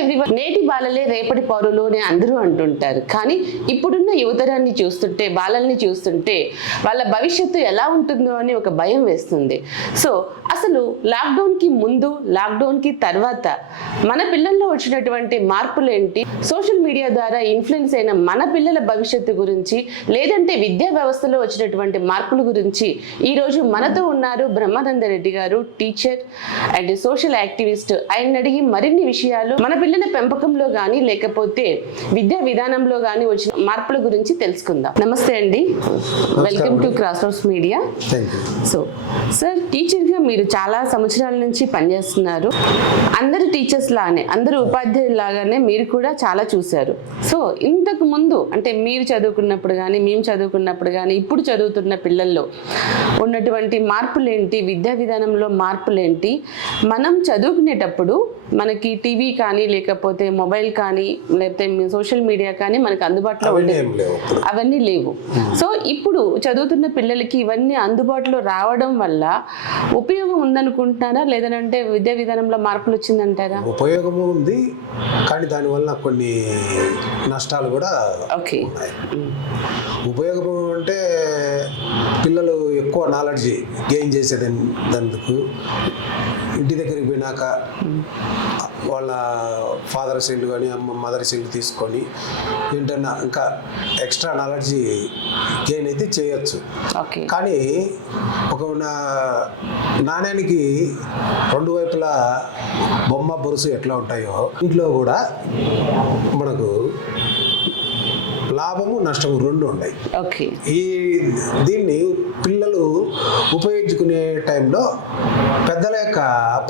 Everyone. నేటి బాలలే రేపటి పౌరులు అని అందరూ అంటుంటారు. కానీ ఇప్పుడున్న యువతరాన్ని చూస్తుంటే, బాలల్ని చూస్తుంటే వాళ్ళ భవిష్యత్తు ఎలా ఉంటుందో అని ఒక భయం వేస్తుంది. సో అసలు లాక్డౌన్కి ముందు, లాక్డౌన్కి తర్వాత మన పిల్లల్లో వచ్చినటువంటి మార్పులు ఏంటి, సోషల్ మీడియా ద్వారా ఇన్ఫ్లుయెన్స్ అయిన మన పిల్లల భవిష్యత్తు గురించి, లేదంటే విద్యా వ్యవస్థలో వచ్చినటువంటి మార్పుల గురించి ఈరోజు మనతో ఉన్నారు బ్రహ్మానంద రెడ్డి గారు, టీచర్ అండ్ సోషల్ యాక్టివిస్ట్. ఆయన అడిగి మరిన్ని విషయాలు మన పిల్లల పెంపకంలో కానీ లేకపోతే విద్యా విధానంలో కానీ వచ్చిన మార్పుల గురించి తెలుసుకుందాం. నమస్తే అండి, welcome to cross roads media. So sir, టీచర్గా మీరు చాలా సంవత్సరాల నుంచి పనిచేస్తున్నారు. అందరు టీచర్స్ లానే, అందరు ఉపాధ్యాయులాగానే మీరు కూడా చాలా చూశారు. సో ఇంతకు ముందు అంటే మీరు చదువుకున్నప్పుడు కానీ, మేము చదువుకున్నప్పుడు కానీ, ఇప్పుడు చదువుతున్న పిల్లల్లో ఉన్నటువంటి మార్పులు ఏంటి, విద్యా విధానంలో మార్పులు ఏంటి, మనం చదువుకునేటప్పుడు మనకి టీవీ కానీ లేకపోతే మొబైల్ కానీ లేకపోతే సోషల్ మీడియా కానీ మనకు అందుబాటులో అవన్నీ లేవు. సో ఇప్పుడు చదువుతున్న పిల్లలకి ఇవన్నీ అందుబాటులో రావడం వల్ల ఉపయోగం ఉందనుకుంటున్నారా, లేదంటే విద్యా విధానంలో మార్పులు వచ్చిందంటారా? ఉపయోగము ఉంది, కానీ దానివల్ల కొన్ని నష్టాలు కూడా ఓకే. ఉపయోగము అంటే పిల్లలు ఎక్కువ నాలెడ్జ్ గెయిన్ చేసేదందుకు ఇంటి దగ్గరికి పోయినాక వాళ్ళ ఫాదర్ సెల్ కానీ మదర్ సెల్ తీసుకొని ఏంటన్నా ఇంకా ఎక్స్ట్రా నాలెడ్జ్ గెయిన్ అయితే చేయొచ్చు. కానీ ఒక నాణ్యానికి రెండు వైపులా బొమ్మ బొరుసు ఎట్లా ఉంటాయో ఇంట్లో కూడా మనకు లాభము నష్టము రెండు ఉన్నాయి. దీన్ని పిల్లలు ఉపయోగించుకునే టైంలో పెద్దల యొక్క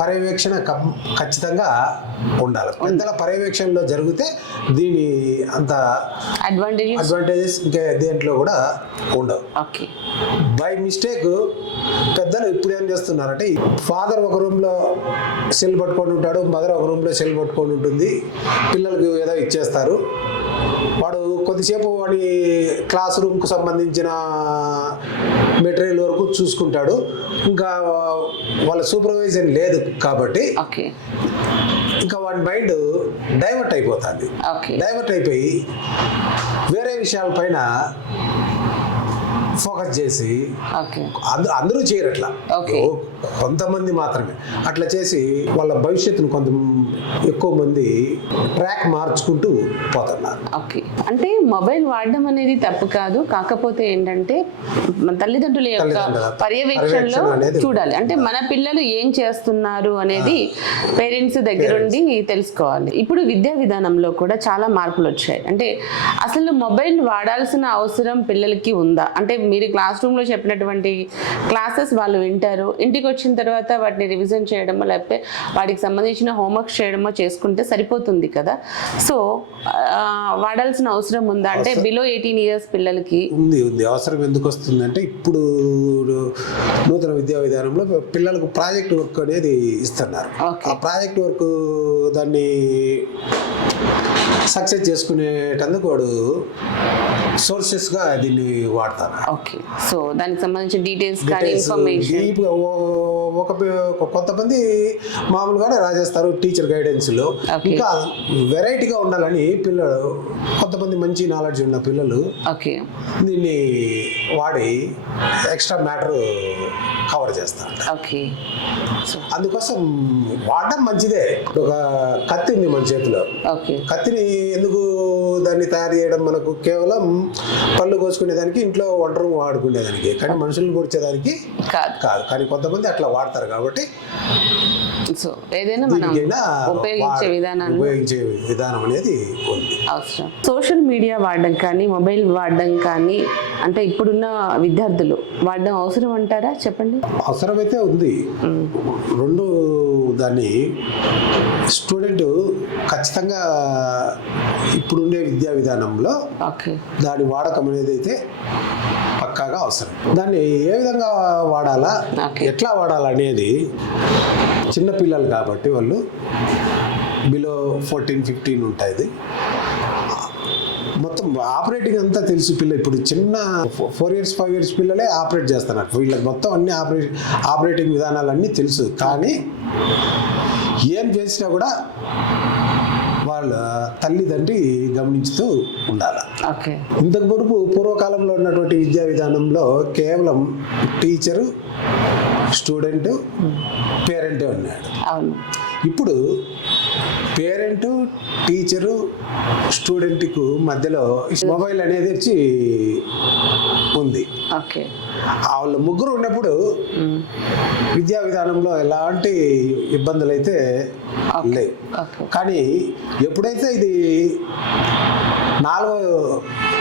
పర్యవేక్షణ ఖచ్చితంగా ఉండాలి. పెద్దల పర్యవేక్షణలో జరిగితే దీని అంత అడ్వాంటేజెస్ ఇంకా దేంట్లో కూడా ఉండవు. బై మిస్టేక్ పెద్దలు ఇప్పుడు ఏం చేస్తున్నారంటే, ఫాదర్ ఒక రూమ్లో సెల్ పట్టుకొని ఉంటాడు, మదర్ ఒక రూమ్లో సెల్ పట్టుకొని ఉంటుంది, పిల్లలకు ఏదో ఇచ్చేస్తారు. వాడు కొద్దిసేపు వాడి క్లాస్ రూమ్కు సంబంధించిన మెటీరియల్ వరకు చూసుకుంటాడు. ఇంకా వాళ్ళ సూపర్వైజన్ లేదు కాబట్టి ఇంకా వాడి మైండ్ డైవర్ట్ అయిపోతుంది. డైవర్ట్ అయిపోయి వేరే విషయాల పైన ఫోకస్ చేసి, అందరూ చేయరు అట్లా, కొంతమంది మాత్రమే అట్లా చేసి వాళ్ళ భవిష్యత్తును కొంత ఎక్కువ మంది ట్రాక్ మార్చుకుంటూ పోతున్నారు. అంటే మొబైల్ వాడడం అనేది తప్పు కాదు, కాకపోతే ఏంటంటే తల్లిదండ్రుల యొక్క పర్యవేక్షణలో చూడాలి. అంటే మన పిల్లలు ఏం చేస్తున్నారు అనేది పేరెంట్స్ దగ్గరుండి తెలుసుకోవాలి. ఇప్పుడు విద్యా విధానంలో కూడా చాలా మార్పులు వచ్చాయి. అంటే అసలు మొబైల్ వాడాల్సిన అవసరం పిల్లలకి ఉందా? అంటే మీరు క్లాస్ రూమ్లో చెప్పినటువంటి క్లాసెస్ వాళ్ళు వింటారు, ఇంటికి వచ్చిన తర్వాత వాటిని రివిజన్ చేయడమో లేకపోతే వాటికి సంబంధించిన హోంవర్క్ చేయడమో చేసుకుంటే సరిపోతుంది కదా. సో వాడాల్సిన అవసరం ఉందా? అంటే బిలో 18 years పిల్లలకి ఉంది. అవసరం ఎందుకు వస్తుంది అంటే, ఇప్పుడు నూతన విద్యా విధానంలో పిల్లలకు ప్రాజెక్ట్ వర్క్ అనేది ఇస్తున్నారు. ఆ ప్రాజెక్ట్ వర్క్ దాన్ని సక్సెస్ చేసుకునేటందుకు వాడు సోర్సెస్గా దీన్ని వాడతారు. సో దానికి సంబంధించిన డీటెయిల్స్ కానీ ఇన్ఫర్మేషన్ కొంతమంది మామూలుగానే రాజేస్తారు టీచర్ గైడెన్స్లో. ఇంకా వెరైటీగా ఉండాలని పిల్లలు, కొంతమంది మంచి నాలెడ్జ్ ఉన్న పిల్లలు దీన్ని వాడి ఎక్స్ట్రా మ్యాటర్ కవర్ చేస్తారు. అందుకోసం వాడడం మంచిదే. ఒక కత్తి ఉంది మన చేతిలో, కత్తిని ఎందుకు దాన్ని తయారు చేయడం, మనకు కేవలం పళ్ళు కోసుకునేదానికి, ఇంట్లో వంట రూమ్ వాడుకునేదానికి, కానీ మనుషులను పొడిచేదానికి కాదు. కానీ కొంతమంది అట్లా వాడతారు కాబట్టి సో ఏదైనా మనం ఉపయోగించే విధానం అనేది ఉంది. అవసరం. సోషల్ మీడియా వాడడం కానీ, మొబైల్ వాడడం కానీ, అంటే ఇప్పుడున్న విద్యార్థులు వాడడం అవసరం అంటారా? చెప్పండి. అవసరమైతే ఉంది. రెండు దాన్ని స్టూడెంట్ ఖచ్చితంగా ఇప్పుడుండే విద్యా విధానంలో దాని వాడకం అనేది అయితే పక్కాగా అవసరం. దాన్ని ఏ విధంగా వాడాలా, ఎట్లా వాడాలా అనేది చిన్నపిల్లలు కాబట్టి వాళ్ళు బిలో 14-15 ఉంటుంది. మొత్తం ఆపరేటింగ్ అంతా తెలుసు పిల్ల. ఇప్పుడు చిన్న 4 years 5 years పిల్లలే ఆపరేట్ చేస్తున్నారు. వీళ్ళకి మొత్తం అన్ని ఆపరేటింగ్ విధానాలన్నీ తెలుసు. కానీ ఏం చేసినా కూడా వాళ్ళ తల్లిదండ్రి గమనించుతూ ఉండాలి. ఓకే. ఇంతకు మునుపు పూర్వకాలంలో ఉన్నటువంటి విద్యా విధానంలో కేవలం టీచరు, స్టూడెంట్, పేరెంటే ఉన్నాడు. అవును. ఇప్పుడు పేరెంటు, టీచరు, స్టూడెంట్కు మధ్యలో మొబైల్ అనేది వచ్చి ఉంది. ఓకే. వాళ్ళు ముగ్గురు ఉన్నప్పుడు విద్యా విధానంలో ఎలాంటి ఇబ్బందులు అయితే లేవు. కానీ ఎప్పుడైతే ఇది 4వ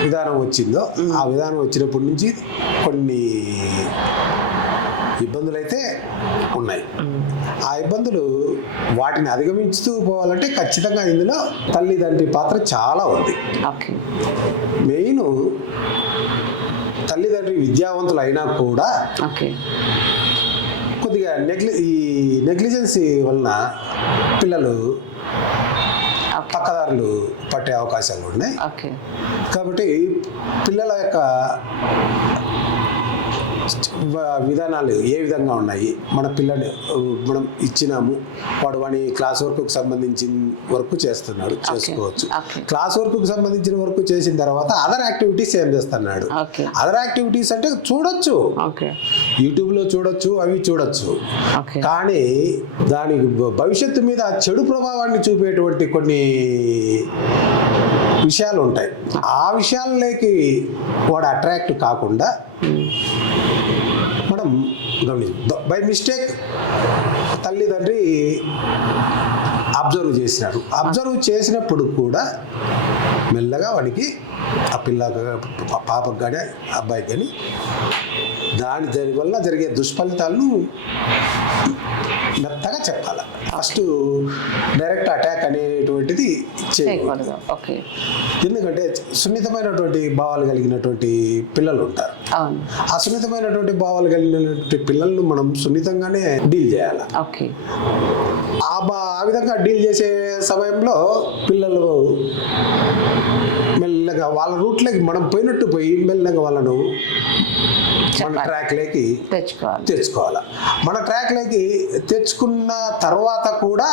విధానం వచ్చిందో ఆ విధానం వచ్చినప్పటి నుంచి కొన్ని ఇబ్బందులు అయితే ఉన్నాయి. ఆ ఇబ్బందులు వాటిని అధిగమించుతూ పోవాలంటే ఖచ్చితంగా ఇందులో తల్లిదండ్రి పాత్ర చాలా ఉంది. మెయిన్ తల్లిదండ్రి విద్యావంతులు అయినా కూడా కొద్దిగా నెగ్లిజెన్సీ వలన పిల్లలు పక్కదారులు పట్టే అవకాశాలు ఉన్నాయి. కాబట్టి పిల్లల యొక్క విధానాలు ఏ విధంగా ఉన్నాయి, మనం ఇచ్చినాము, వాడి క్లాస్ వర్క్కు సంబంధించిన వర్క్ చేస్తున్నాడు, చేసుకోవచ్చు. క్లాస్ వర్క్కు సంబంధించిన వర్క్ చేసిన తర్వాత అదర్ యాక్టివిటీస్ ఏం చేస్తున్నాడు. అదర్ యాక్టివిటీస్ అంటే చూడొచ్చు, యూట్యూబ్లో చూడొచ్చు, అవి చూడొచ్చు. కానీ దాని భవిష్యత్తు మీద చెడు ప్రభావాన్ని చూపేటువంటి కొన్ని విషయాలు ఉంటాయి. ఆ విషయాలలోకి వాడు అట్రాక్ట్ కాకుండా మనం బై మిస్టేక్ తల్లిదండ్రి అబ్జర్వ్ చేసినారు. అబ్జర్వ్ చేసినప్పుడు కూడా మెల్లగా వాడికి ఆ పాపకు కానీ అబ్బాయికి కానీ దాని వల్ల జరిగే దుష్ఫలితాలను మెత్తగా చెప్పాలి. ఫస్ట్ డైరెక్ట్ అటాక్ అనేటువంటిది చేయకూడదు. ఎందుకంటే సున్నితమైనటువంటి భావాలు కలిగినటువంటి పిల్లలు ఉంటారు. ఆ సున్నితమైనటువంటి భావాలు కలిగినటువంటి పిల్లలను మనం సున్నితంగానే డీల్ చేయాలి. ఆ విధంగా డీల్ చేసే సమయంలో పిల్లలు మెల్లగా వాళ్ళ రూట్లోకి మనం పోయినట్టు పోయి మెల్లగా వాళ్ళను మన ట్రాక్లోకి తెచ్చుకోవాలి. మన ట్రాక్లోకి తెచ్చుకున్న తర్వాత కూడా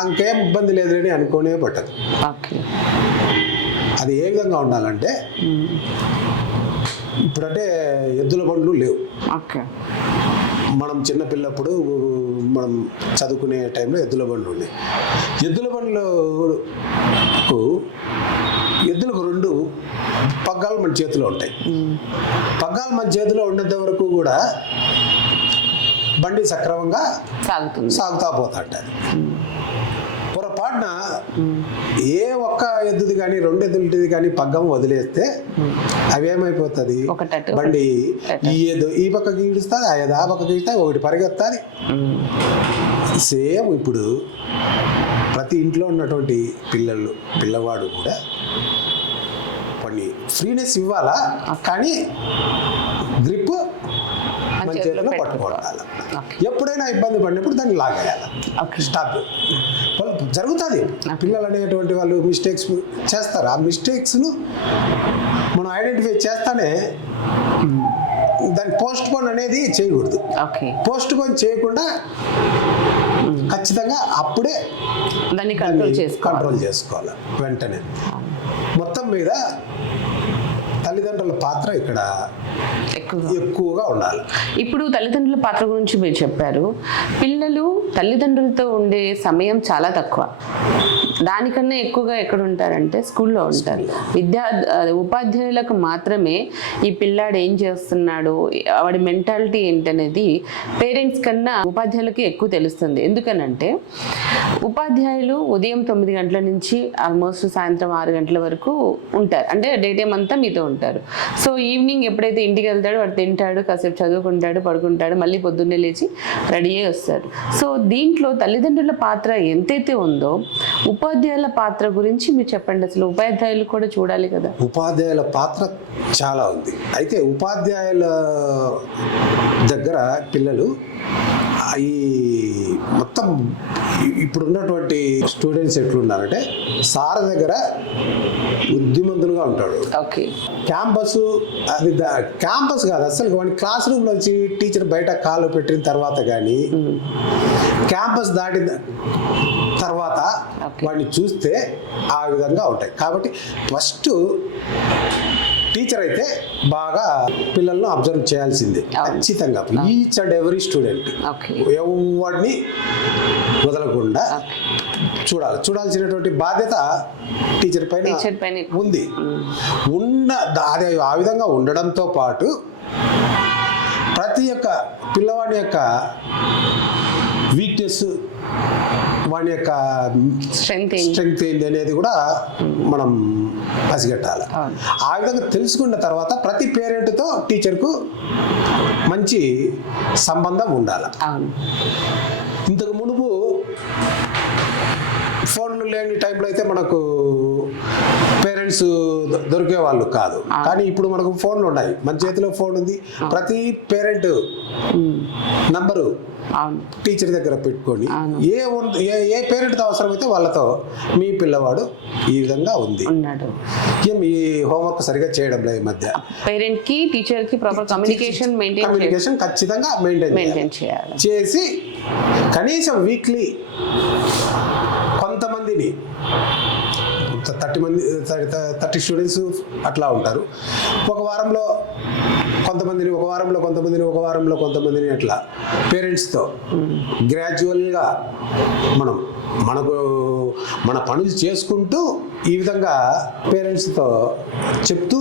ఇంకేం ఇబ్బంది లేదని అనుకోనే పట్టదు. అది ఏ విధంగా ఉండాలంటే ఇప్పుడంటే ఎద్దుల బండ్లు లేవు. మనం చిన్నపిల్లప్పుడు మనం చదువుకునే టైంలో ఎద్దుల బండ్లు ఉన్నాయి. ఎద్దులకు 2 పగ్గాలు మన చేతిలో ఉంటాయి. పగ్గాలు మన చేతిలో ఉన్నంత వరకు కూడా బండి సక్రమంగా సాగుతా పోతాంటది. పొరపాటున ఏ ఒక్క ఎద్దుది కానీ 2 ఎద్దులది కానీ పగ్గం వదిలేస్తే అవేమైపోతుంది, బండి ఈ పక్కకి ఈడుస్తుంది, ఆ పక్కకి ఈడుస్తుంది, ఒకటి పరిగెత్తాది. సేమ్ ఇప్పుడు ప్రతి ఇంట్లో ఉన్నటువంటి పిల్లవాడు కూడా కొన్ని ఫ్రీనెస్ ఇవ్వాలా, కానీ గ్రిప్ మన చేతిలో పట్టుకోవాలి. ఎప్పుడైనా ఇబ్బంది పడినప్పుడు దాన్ని లాగేయాలి, స్టాప్. జరుగుతుంది. పిల్లలు అనేటువంటి వాళ్ళు మిస్టేక్స్ చేస్తారు. ఆ మిస్టేక్స్ను మనం ఐడెంటిఫై చేస్తానే దాన్ని పోస్ట్ పోన్ అనేది చేయకూడదు. పోస్ట్ పోన్ చేయకుండా ఖచ్చితంగా అప్పుడే దాన్ని కంట్రోల్ చేసుకోవాలి వెంటనే. మొత్తం మీద తల్లిదండ్రుల పాత్ర ఇక్కడ ఎక్కువగా ఉండాలి. ఇప్పుడు తల్లిదండ్రుల పాత్ర గురించి మీరు చెప్పారు. పిల్లలు తల్లిదండ్రులతో ఉండే సమయం చాలా తక్కువ. దానికన్నా ఎక్కువగా ఎక్కడ ఉంటారంటే స్కూల్లో ఉంటారు. ఉపాధ్యాయులకు మాత్రమే ఈ పిల్లాడు ఏం చేస్తున్నాడు, వాడి మెంటాలిటీ ఏంటనేది పేరెంట్స్ కన్నా ఉపాధ్యాయులకి ఎక్కువ తెలుస్తుంది. ఎందుకనంటే ఉపాధ్యాయులు ఉదయం 9 గంటల నుంచి ఆల్మోస్ట్ సాయంత్రం 6 గంటల వరకు ఉంటారు. అంటే డే టైం అంతా మీతో ఉంటారు. సో ఈవినింగ్ ఎప్పుడైతే ఇంటికి వెళ్తాడో వాడు తింటాడు, కాసేపు చదువుకుంటాడు, పడుకుంటాడు, మళ్ళీ పొద్దున్నే లేచి రెడీ అయ్యి వస్తారు. సో దీంట్లో తల్లిదండ్రుల పాత్ర ఎంతైతే ఉందో ఉపాధ్యాయుల పాత్ర గురించి మీరు చెప్పండి. అసలు ఉపాధ్యాయులు కూడా చూడాలి కదా. ఉపాధ్యాయుల పాత్ర చాలా ఉంది. అయితే ఉపాధ్యాయుల దగ్గర పిల్లలు ఈ మొత్తం ఇప్పుడు ఉన్నటువంటి స్టూడెంట్స్ ఎట్లున్నారంటే సార్ దగ్గర బుద్ధిమంతులుగా ఉంటాడు. ఓకే. క్యాంపస్ అది క్యాంపస్ కాదు అసలు, వాడి క్లాస్ రూమ్ నుంచి టీచర్ బయట కాలు పెట్టిన తర్వాత కానీ క్యాంపస్ దాటిన తర్వాత వాడిని చూస్తే ఆ విధంగా ఉంటాయి. కాబట్టి ఫస్ట్ టీచర్ అయితే బాగా పిల్లలను అబ్జర్వ్ చేయాల్సిందే ఖచ్చితంగా. ఈచ్ అండ్ ఎవ్రీ స్టూడెంట్ ఎవరిని వదలకుండా చూడాల్సినటువంటి బాధ్యత టీచర్ పైన ఉంది. అది ఆ విధంగా ఉండడంతో పాటు ప్రతి ఒక్క పిల్లవాడి యొక్క వీక్నెస్, వాడి యొక్క స్ట్రెంగ్త్ ఏంటి అనేది కూడా మనం పసిగట్టాలి. ఆ విధంగా తెలుసుకున్న తర్వాత ప్రతి పేరెంట్తో టీచర్కు మంచి సంబంధం ఉండాలి. ఇంతకు మునుపు ఫోన్లు లేని టైంలో అయితే మనకు పేరెంట్స్ దొరికే వాళ్ళు కాదు. కానీ ఇప్పుడు మనకు ఫోన్లు ఉన్నాయి, మన చేతిలో ఫోన్ ఉంది. ప్రతి పేరెంట్ నంబరు టీచర్ దగ్గర పెట్టుకొని ఏ పేరెంట్తో అవసరమైతే వాళ్ళతో మీ పిల్లవాడు ఈ విధంగా ఉంది, ఈ హోంవర్క్ సరిగా చేయడం లేదు, ఈ మధ్య పేరెంట్ కి టీచర్ కి ప్రాపర్ కమ్యూనికేషన్ ఖచ్చితంగా మెయింటైన్ చేయాలి. చేసి కనీసం వీక్లీ కొంతమందిని 30 స్టూడెంట్స్ అట్లా ఉంటారు. ఒక వారంలో కొంతమందిని అట్లా పేరెంట్స్తో గ్రాడ్యువల్గా మన పనులు చేసుకుంటూ ఈ విధంగా పేరెంట్స్తో చెప్తూ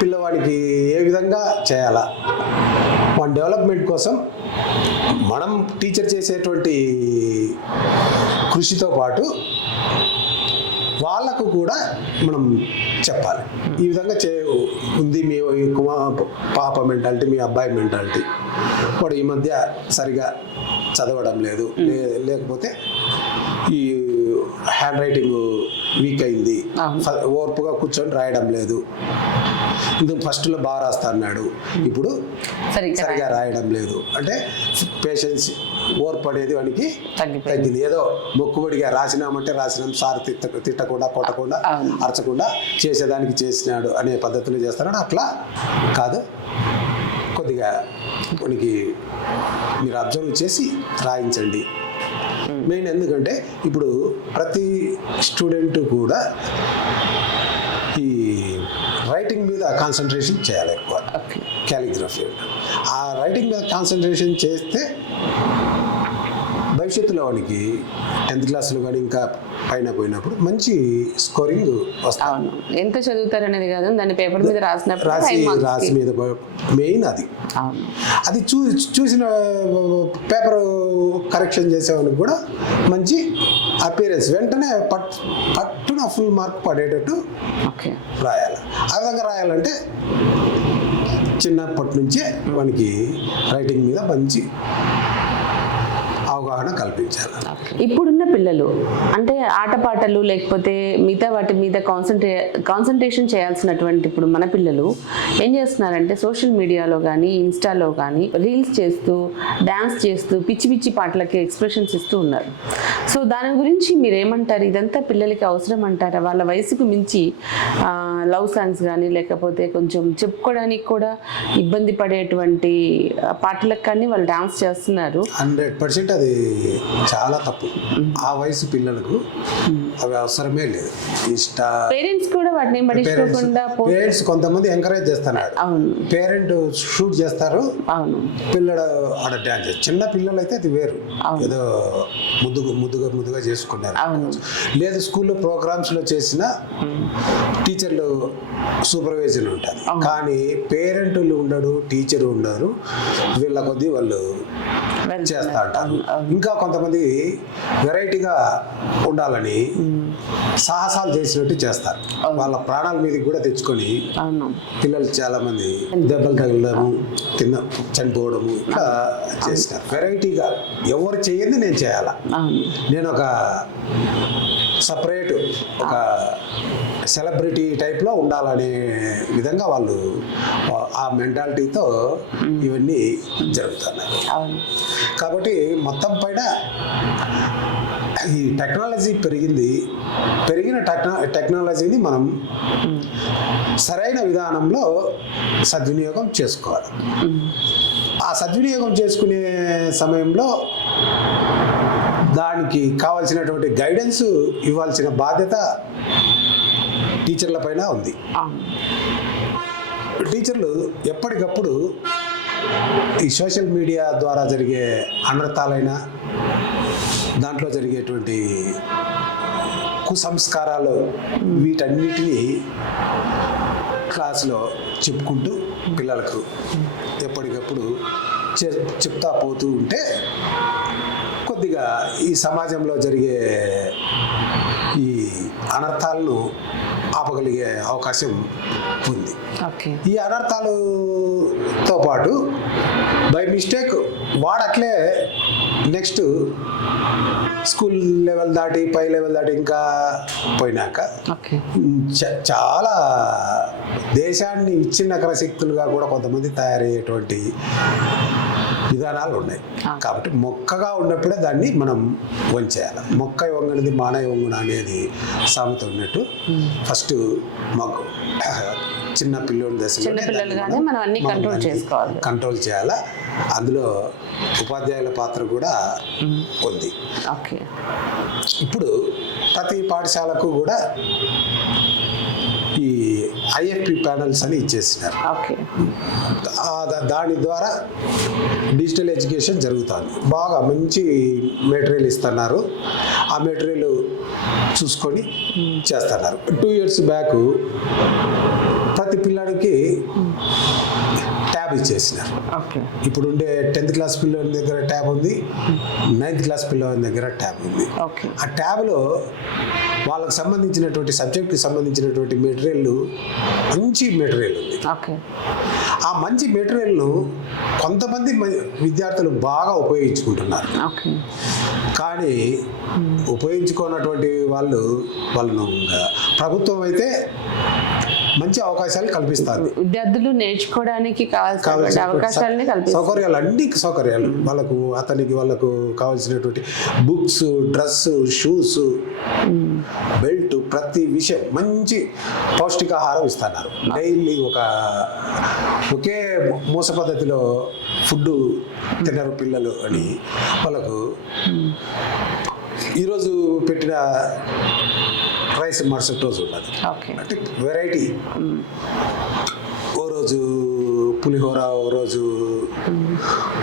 పిల్లవాడికి ఏ విధంగా చేయాలా, వాడి డెవలప్మెంట్ కోసం మనం టీచర్ చేసేటువంటి కృషితో పాటు వాళ్ళకు కూడా మనం చెప్పాలి. ఈ విధంగా ఉంది మీ పాప మెంటాలిటీ, మీ అబ్బాయి మెంటాలిటీ, వాడు ఈ మధ్య సరిగా చదవడం లేదు, లేకపోతే ఈ హ్యాండ్ రైటింగ్ వీక్ అయింది, ఓర్పుగా కూర్చొని రాయడం లేదు, ఇందుకు ఫస్ట్లో బాగా రాస్తా అన్నాడు, ఇప్పుడు సరిగా రాయడం లేదు అంటే పేషెన్స్, ఓర్పు అనేది వాడికి తగ్గింది. ఏదో మొక్కుబడిగా రాసినామంటే రాసినాం, సార్ తిట్టకుండా కొట్టకుండా అరచకుండా చేసేదానికి చేసినాడు అనే పద్ధతిలో చేస్తున్నాడు. అట్లా కాదు, కొద్దిగా వానికి మీరు అబ్జర్వ్ చేసి రాయించండి మెయిన్. ఎందుకంటే ఇప్పుడు ప్రతి స్టూడెంట్ కూడా ఈ రైటింగ్ మీద కాన్సన్ట్రేషన్ చేయాలి ఎక్కువ, క్యాలిగ్రఫీ. ఆ రైటింగ్ మీద కాన్సన్ట్రేషన్ చేస్తే భవిష్యత్తులో వానికి 10th క్లాస్లో కానీ ఇంకా పైన పోయినప్పుడు మంచి స్కోరింగ్ వస్తుంది. ఎంత చదువుతారు అనేది కాదు, దాన్ని పేపర్ మీద రాసి మీద మెయిన్ అది చూసిన పేపర్ కరెక్షన్ చేసేవానికి కూడా మంచి అపియరెన్స్, వెంటనే పట్టున ఫుల్ మార్క్ పడేటట్టు రాయాలి. ఆ విధంగా రాయాలంటే చిన్నప్పటి నుంచే వానికి రైటింగ్ మీద మంచి అవగాహన కల్పించాలి. ఇప్పుడున్న పిల్లలు అంటే ఆటపాటలు లేకపోతే మిగతా వాటి మీద కాన్సన్ట్రేషన్ చేయాల్సినటువంటి ఇప్పుడు మన పిల్లలు ఏం చేస్తున్నారంటే సోషల్ మీడియాలో కానీ ఇన్స్టాలో కానీ రీల్స్ చేస్తూ డ్యాన్స్ చేస్తూ పిచ్చి పిచ్చి పాటలకి ఎక్స్ప్రెషన్స్ ఇస్తూ ఉన్నారు. సో దాని గురించి మీరు ఏమంటారు? ఇదంతా పిల్లలకి అవసరం అంటారా? వాళ్ళ వయసుకు మించి లవ్ సాంగ్స్ కానీ లేకపోతే కొంచెం చెప్పుకోవడానికి కూడా ఇబ్బంది పడేటువంటి పాటలకు కానీ వాళ్ళు డాన్స్ చేస్తున్నారు. 100% అది చాలా తప్పు. ఆ వయసు పిల్లలకు అవి అవసరమే లేదు. పేరెంట్స్ కూడా వాటిని పట్టించుకోకుండా పేరెంట్స్ కొంతమంది ఎంకరేజ్ చేస్తున్నారు. పేరెంట్ షూట్ చేస్తారు, పిల్లడు ఆడ డాన్స్. చిన్న పిల్లలు అయితే అది వేరు, ఏదో ముద్దుగా చేసుకున్నారు. లేదు స్కూల్లో ప్రోగ్రామ్స్ లో చేసిన టీచర్లు సూపర్వైజర్ ఉంటుంది, కానీ పేరెంట్లు ఉండడు, టీచర్ ఉండరు, వీళ్ళ కొద్దీ వాళ్ళు చేస్తా ఉంటారు. ఇంకా కొంతమంది వెరైటీగా ఉండాలని సాహసాలు చేసినట్టు చేస్తారు. వాళ్ళ ప్రాణాల మీదకి కూడా తెచ్చుకొని పిల్లలు చాలా మంది దెబ్బలు తగలడము, చనిపోవడము ఇట్లా చేస్తారు. వెరైటీగా ఎవరు చేయండి నేను చేయాలా, నేను ఒక సపరేట్ ఒక సెలబ్రిటీ టైప్లో ఉండాలనే విధంగా వాళ్ళు ఆ మెంటాలిటీతో ఇవన్నీ జరుగుతున్నాయి. అవును. కాబట్టి మొత్తం పైన ఈ టెక్నాలజీ పెరిగిన టెక్నాలజీని మనం సరైన విధానంలో సద్వినియోగం చేసుకోవాలి. ఆ సద్వినియోగం చేసుకునే సమయంలో దానికి కావాల్సినటువంటి గైడెన్స్ ఇవ్వాల్సిన బాధ్యత టీచర్ల పైన ఉంది. టీచర్లు ఎప్పటికప్పుడు ఈ సోషల్ మీడియా ద్వారా జరిగే అనర్థాలైన దాంట్లో జరిగేటువంటి కుసంస్కారాలు వీటన్నిటినీ క్లాసులో చెప్పుకుంటూ పిల్లలకు ఎప్పటికప్పుడు చెప్తా పోతూ ఉంటే కొద్దిగా ఈ సమాజంలో జరిగే ఈ అనర్థాలను ఆపగలిగే అవకాశం ఉంది. ఈ అనర్థాలతో పాటు బై మిస్టేక్ వాడట్లే నెక్స్ట్ స్కూల్ లెవెల్ దాటి పై లెవెల్ దాటి ఇంకా పోయినాక చాలా దేశాన్ని విచ్ఛిన్నకర శక్తులుగా కూడా కొంతమంది తయారయ్యేటువంటి విధానాలు ఉన్నాయి. కాబట్టి మొక్కగా ఉన్నప్పుడే దాన్ని మనం వంచేయాలి. మొక్క వంగనిది మానవ వంగున అనేది సామెత ఉన్నట్టు ఫస్ట్ మాకు చిన్న పిల్లోని దశలో మనం అన్ని కంట్రోల్ చేయాలా. అందులో ఉపాధ్యాయుల పాత్ర కూడా ఉంది. ఇప్పుడు ప్రతి పాఠశాలకు కూడా ఈ IFP ప్యానల్స్ అని ఇచ్చేసినారు. దాని ద్వారా డిజిటల్ ఎడ్యుకేషన్ జరుగుతుంది. బాగా మంచి మెటీరియల్ ఇస్తున్నారు. ఆ మెటీరియల్ చూసుకొని చేస్తున్నారు. 2 years బ్యాక్ ప్రతి పిల్లాడికి ట్యాబ్ ఇచ్చేసినారు. ఇప్పుడు ఉండే 10th క్లాస్ పిల్లల దగ్గర ట్యాబ్ ఉంది, 9th క్లాస్ పిల్లల దగ్గర ట్యాబ్ ఉంది. ఆ ట్యాబ్లో వాళ్ళకి సంబంధించినటువంటి సబ్జెక్ట్కి సంబంధించినటువంటి మెటీరియల్ మంచి మెటీరియల్ ఉంది. ఆ మంచి మెటీరియల్ను కొంతమంది విద్యార్థులు బాగా ఉపయోగించుకుంటున్నారు. కానీ ఉపయోగించుకున్నటువంటి వాళ్ళను ప్రభుత్వం అయితే మంచి అవకాశాలు కల్పిస్తారు. విద్యార్థులు నేర్చుకోవడానికి కావాల్సిన అవకాశాలని సౌకర్యాలు, అన్ని సౌకర్యాలు వాళ్ళకు కావాల్సినటువంటి బుక్స్, డ్రెస్, షూస్, బెల్ట్, ప్రతి విషయం మంచి పౌష్టికాహారం ఇస్తున్నారు. డైలీ ఒకే మూస పద్ధతిలో ఫుడ్ తినరు పిల్లలు అని వాళ్ళకు ఈరోజు పెట్టిన రైస్ మరుసటి రోజు ఉన్నది. అంటే వెరైటీ, ఓ రోజు పులిహోర, ఓ రోజు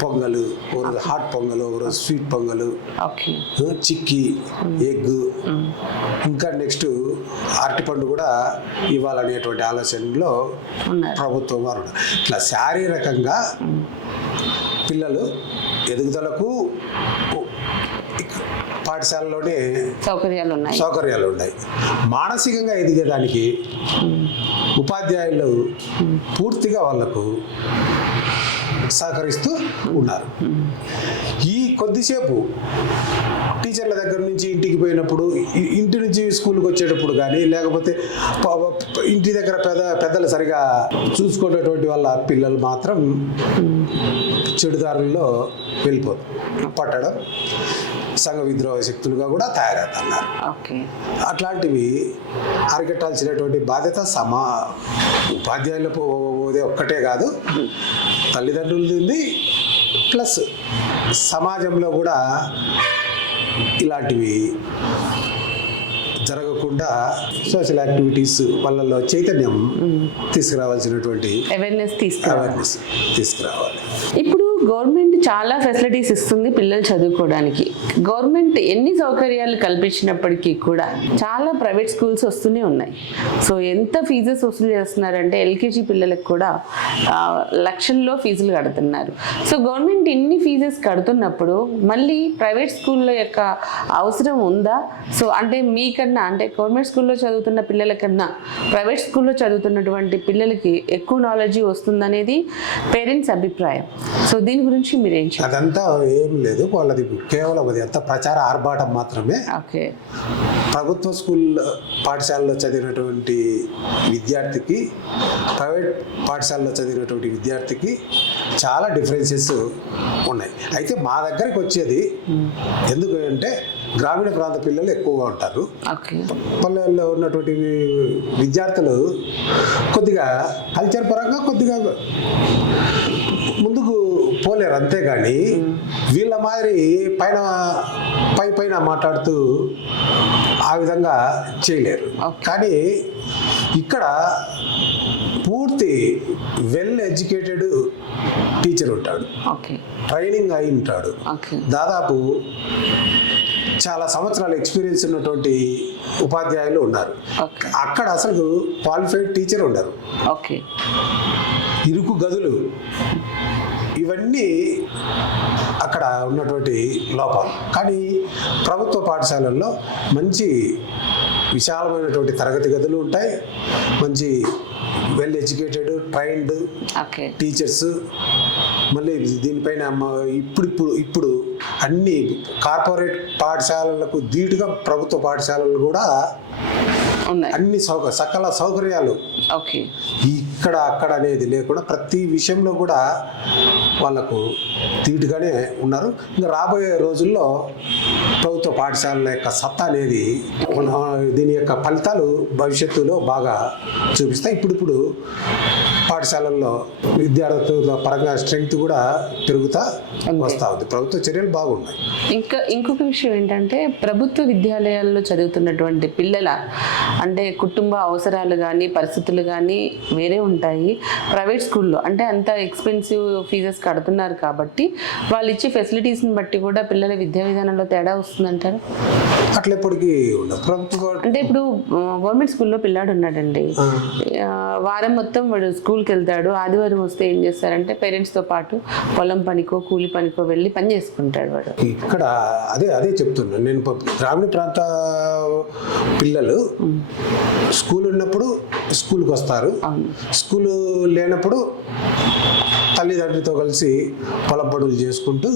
పొంగలు, ఓ రోజు హాట్ పొంగల్, ఓ రోజు స్వీట్ పొంగలు, చిక్కీ, ఎగ్, ఇంకా నెక్స్ట్ అరటిపండు కూడా ఇవ్వాలనేటువంటి ఆలోచనలో ప్రభుత్వం వారు. ఇట్లా శారీరకంగా పిల్లలు ఎదుగుదలకు పాఠశాలలోనే సౌకర్యాలు ఉన్నాయి. మానసికంగా ఎదిగేదానికి ఉపాధ్యాయులు పూర్తిగా వాళ్లకు సహకరిస్తూ ఉన్నారు. ఈ కొద్దిసేపు టీచర్ల దగ్గర నుంచి ఇంటికి పోయినప్పుడు, ఇంటి నుంచి స్కూల్కి వచ్చేటప్పుడు కానీ, లేకపోతే ఇంటి దగ్గర పెద్దలు సరిగా చూసుకునేటువంటి వాళ్ళ పిల్లలు మాత్రం చెడుదారుల్లో పట్టడం, సంఘ విద్రోహ శక్తులుగా కూడా తయారవుతున్నారు. అట్లాంటివి అరికట్టాల్సినటువంటి బాధ్యత ఉపాధ్యాయులకు ఒక్కటే కాదు, తల్లిదండ్రులది, ప్లస్ సమాజంలో కూడా ఇలాంటివి జరగకుండా సోషల్ యాక్టివిటీస్ వాళ్ళలో చైతన్యం తీసుకురావాల్సినటువంటి అవేర్నెస్ తీసుకురావాలి. ఇప్పుడు గవర్నమెంట్ చాలా ఫెసిలిటీస్ ఇస్తుంది పిల్లలు చదువుకోవడానికి. గవర్నమెంట్ ఎన్ని సౌకర్యాలు కల్పించినప్పటికీ కూడా చాలా ప్రైవేట్ స్కూల్స్ వస్తూనే ఉన్నాయి. సో ఎంత ఫీజెస్ వసూలు చేస్తున్నారంటే LKG పిల్లలకు కూడా లక్షల్లో ఫీజులు కడుతున్నారు. సో గవర్నమెంట్ ఇన్ని ఫీజెస్ కడుతున్నప్పుడు మళ్ళీ ప్రైవేట్ స్కూళ్ళ యొక్క అవసరం ఉందా? సో అంటే మీకన్నా, అంటే గవర్నమెంట్ స్కూల్లో చదువుతున్న పిల్లల కన్నా ప్రైవేట్ స్కూల్లో చదువుతున్నటువంటి పిల్లలకి ఎక్కువ నాలెడ్జ్ వస్తుందనేది పేరెంట్స్ అభిప్రాయం. సో దీని గురించి మీరు ఏం చెప్పారు? అదంతా ఏం లేదు, వాళ్ళది కేవలం అది అంతా ప్రచార ఆర్భాటం మాత్రమే. ఓకే. ప్రభుత్వ స్కూల్ పాఠశాలలో చదివినటువంటి విద్యార్థికి ప్రైవేట్ పాఠశాలలో చదివినటువంటి విద్యార్థికి చాలా డిఫరెన్సెస్ ఉన్నాయి. అయితే మా దగ్గరికి వచ్చేది ఎందుకు అంటే గ్రామీణ ప్రాంత పిల్లలు ఎక్కువగా ఉంటారు. ఓకే. పల్లెల్లో ఉన్నటువంటి విద్యార్థులు కొద్దిగా కల్చర్ పరంగా కొద్దిగా ముందుకు పోలేరు, అంతేగాని వీళ్ళ మాదిరి పైన మాట్లాడుతూ ఆ విధంగా చేయలేరు. కానీ ఇక్కడ పూర్తి వెల్ ఎడ్యుకేటెడ్ టీచర్ ఉంటాడు, ట్రైనింగ్ అయి ఉంటాడు, దాదాపు చాలా సంవత్సరాల ఎక్స్పీరియన్స్ ఉన్నటువంటి ఉపాధ్యాయులు ఉన్నారు. అక్కడ అసలు క్వాలిఫైడ్ టీచర్ ఉండరు. ఇరుకు గదులు, ఇవన్నీ అక్కడ ఉన్నటువంటి లోపాలు. కానీ ప్రభుత్వ పాఠశాలల్లో మంచి విశాలమైనటువంటి తరగతి గదులు ఉంటాయి, మంచి వెల్ ఎడ్యుకేటెడ్ ట్రైన్డ్ టీచర్స్. మళ్ళీ దీనిపైన ఇప్పుడు అన్ని కార్పొరేట్ పాఠశాలలకు ధీటుగా ప్రభుత్వ పాఠశాలలు కూడా అన్ని సకల సౌకర్యాలు ఇక్కడ అక్కడ అనేది లేకుండా ప్రతి విషయంలో కూడా వాళ్ళకు ధీటుగానే ఉన్నారు. ఇంకా రాబోయే రోజుల్లో ప్రభుత్వ పాఠశాలల యొక్క సత్తా అనేది, దీని యొక్క ఫలితాలు భవిష్యత్తులో బాగా చూపిస్తాయి. ఇప్పుడు పాఠశాలల్లో విద్యార్థుల పరంగా స్ట్రెంగ్త్ కూడా పెరుగుతా వస్తూ ఉంది. ప్రభుత్వ చర్యలు బాగున్నాయి. ఇంకొక విషయం ఏంటంటే ప్రభుత్వ విద్యాలయాల్లో చదువుతున్నటువంటి పిల్లల అంటే కుటుంబ అవసరాలు కానీ పరిస్థితులు కానీ వేరే ఉంటాయి. ప్రైవేట్ స్కూల్లో అంటే అంత ఎక్స్పెన్సివ్ ఫీజెస్ కడుతున్నారు కాబట్టి వాళ్ళు ఇచ్చే ఫెసిలిటీస్ని బట్టి కూడా పిల్లల విద్యా విధానంలో తేడా వస్తుందంటారు? అట్లా ఎప్పటికీ ఉండదు. ప్రభుత్వ అంటే ఇప్పుడు గవర్నమెంట్ స్కూల్లో పిల్లాడు ఉన్నాడండి, వారం మొత్తం వాడు స్కూల్కి వెళ్తాడు, ఆదివారం వస్తే ఏం చేస్తారంటే పేరెంట్స్తో పాటు పొలం పనికో కూలి పనికో వెళ్ళి పని చేసుకుంటాడు వాడు. ఇక్కడ అదే చెప్తున్నాను నేను. గ్రామీణ ప్రాంత పిల్లలు స్కూల్ ఉన్నప్పుడు స్కూల్కి వస్తారు, స్కూల్ లేనప్పుడు తల్లిదండ్రులతో కలిసి పొలం పనులు చేసుకుంటూ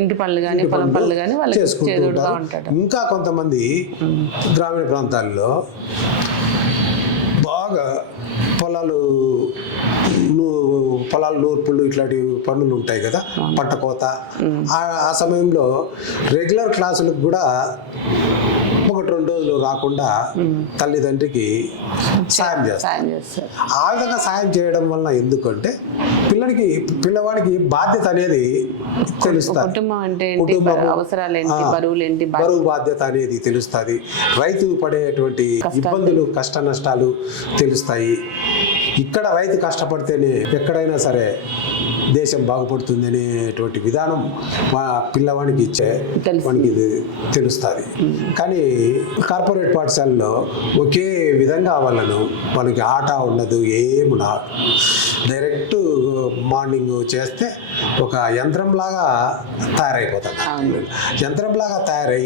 ఇంటి పనులు కానీ పొలం పనులు కానీ చేసుకుంటూ ఉంటారు. ఇంకా కొంతమంది గ్రామీణ ప్రాంతాల్లో బాగా పొలాలు నూర్పులు ఇట్లాంటి పనులు ఉంటాయి కదా, పంట కోత. ఆ సమయంలో రెగ్యులర్ క్లాసులకు కూడా 1-2 రోజులు రాకుండా తల్లిదండ్రికి సాయం చేస్తారు. ఆ విధంగా సాయం చేయడం వలన ఎందుకంటే పిల్లవాడికి బాధ్యత అనేది తెలుస్తుంది, బరువు బాధ్యత అనేది తెలుస్తుంది, రైతు పడేటువంటి ఇబ్బందులు కష్ట నష్టాలు తెలుస్తాయి. ఇక్కడ రైతు కష్టపడితేనే ఎక్కడైనా సరే దేశం బాగుపడుతుంది అనేటువంటి విధానం మా పిల్లవాడికి వానికి తెలుస్తుంది. కానీ కార్పొరేట్ పాఠశాలలో ఒకే విధంగా వాళ్ళకి ఆట ఉండదు, ఏమున్నా డైరెక్ట్ మార్నింగ్ చేస్తే ఒక యంత్రంలాగా తయారైపోతుంది. యంత్రంలాగా తయారై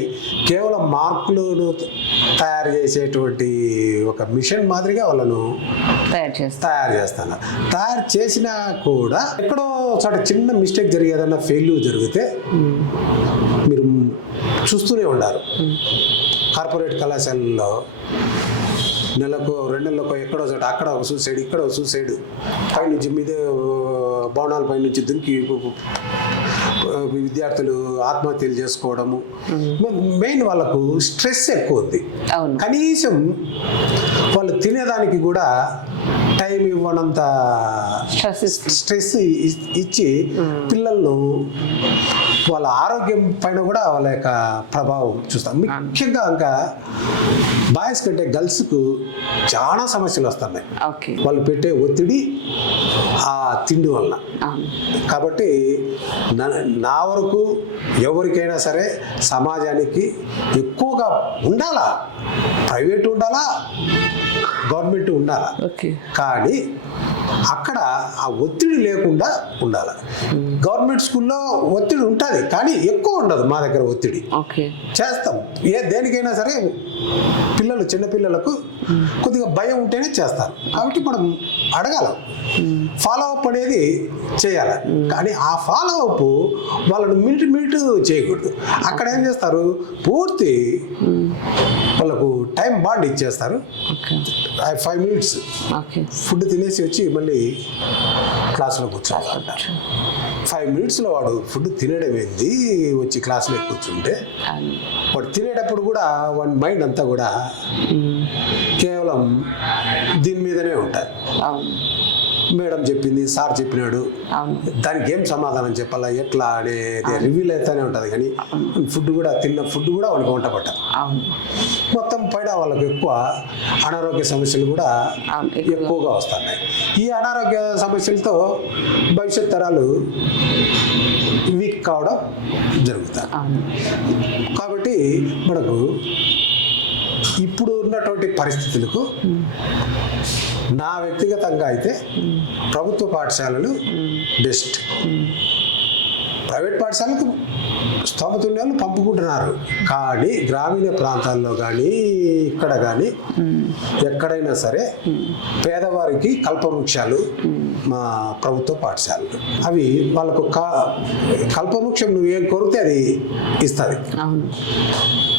కేవలం మార్కులను తయారు చేసేటువంటి ఒక మిషన్ మాదిరిగా వాళ్ళను తయారు చేస్తాను. తయారు చేసినా కూడా ఎక్కడో చోట చిన్న మిస్టేక్ జరిగేదన్నా ఫెయిల్యూర్ జరిగితే మీరు చూస్తూనే ఉన్నారు. కార్పొరేట్ కళాశాలల్లో నెలకు 2 నెలలకు ఎక్కడో చోట అక్కడ ఒక సూసైడ్, ఇక్కడ ఒక సూసైడ్, పైనుంచి మీదే భవనాల పైనుంచి దుంకి విద్యార్థులు ఆత్మహత్యలు చేసుకోవడము. మెయిన్ వాళ్ళకు స్ట్రెస్ ఎక్కువ ఉంది. కనీసం వాళ్ళు తినేదానికి కూడా టైం ఇవ్వనంత స్ట్రెస్ ఇచ్చి పిల్లలను వాళ్ళ ఆరోగ్యం పైన కూడా వాళ్ళ యొక్క ప్రభావం చూస్తాం. ముఖ్యంగా ఇంకా బాయ్స్ కంటే గర్ల్స్కు చాలా సమస్యలు వస్తున్నాయి, వాళ్ళు పెట్టే ఒత్తిడి, ఆ తిండి వలన. కాబట్టి నా వరకు ఎవరికైనా సరే సమాజానికి ఎక్కువగా ఉండాలా, ప్రైవేట్ ఉండాలా, గవర్నమెంట్ ఉండాలా, కానీ అక్కడ ఆ ఒత్తిడి లేకుండా ఉండాలి. గవర్నమెంట్ స్కూల్లో ఒత్తిడి ఉంటుంది కానీ ఎక్కువ ఉండదు. మా దగ్గర ఒత్తిడి చేస్తాం, దేనికైనా సరే పిల్లలు చిన్నపిల్లలకు కొద్దిగా భయం ఉంటేనే చేస్తారు. కాబట్టి మనం అడగాల, ఫాలో అప్ అనేది చేయాలి. కానీ ఆ ఫాలో అప్ వాళ్ళని మినిట్ చేయకూడదు. అక్కడ ఏం చేస్తారు, పూర్తి వాళ్ళకు టైం బాండ్ ఇచ్చేస్తారు. 5 minutes ఫుడ్ తినేసి వచ్చి మళ్ళీ క్లాస్లో కూర్చోవాలంట. 5 minutesలో వాడు ఫుడ్ తినడం ఏంది, వచ్చి క్లాస్లో కూర్చుంటే వాడు తినేటప్పుడు కూడా వాడి మైండ్ అంతా కూడా కేవలం దీని మీదనే ఉంటారు. మేడం చెప్పింది, సార్ చెప్పినాడు, దానికి ఏం సమాధానం చెప్పాలా, ఎట్లా అనేది రివ్యూలు అయితేనే ఉంటుంది. కానీ ఫుడ్ కూడా తిన్న ఫుడ్ కూడా వాళ్ళకి వంట పట్టారు. మొత్తం పైన వాళ్ళకి ఎక్కువ అనారోగ్య సమస్యలు కూడా ఎక్కువగా వస్తున్నాయి. ఈ అనారోగ్య సమస్యలతో భవిష్యత్ తరాలు వీక్ కావడం జరుగుతుంది. కాబట్టి మనకు ఇప్పుడు ఉన్నటువంటి పరిస్థితులకు నా వ్యక్తిగతంగా అయితే ప్రభుత్వ పాఠశాలలు బెస్ట్. ప్రైవేట్ పాఠశాలకు స్తోమత ఉన్న వాళ్ళు పంపుకుంటున్నారు. కానీ గ్రామీణ ప్రాంతాల్లో కానీ ఇక్కడ కానీ ఎక్కడైనా సరే పేదవారికి కల్పవృక్షాలు మా ప్రభుత్వ పాఠశాలలు. అవి వాళ్ళకు కల్పవృక్షం నువ్వు ఏం కోరితే అది ఇస్తుంది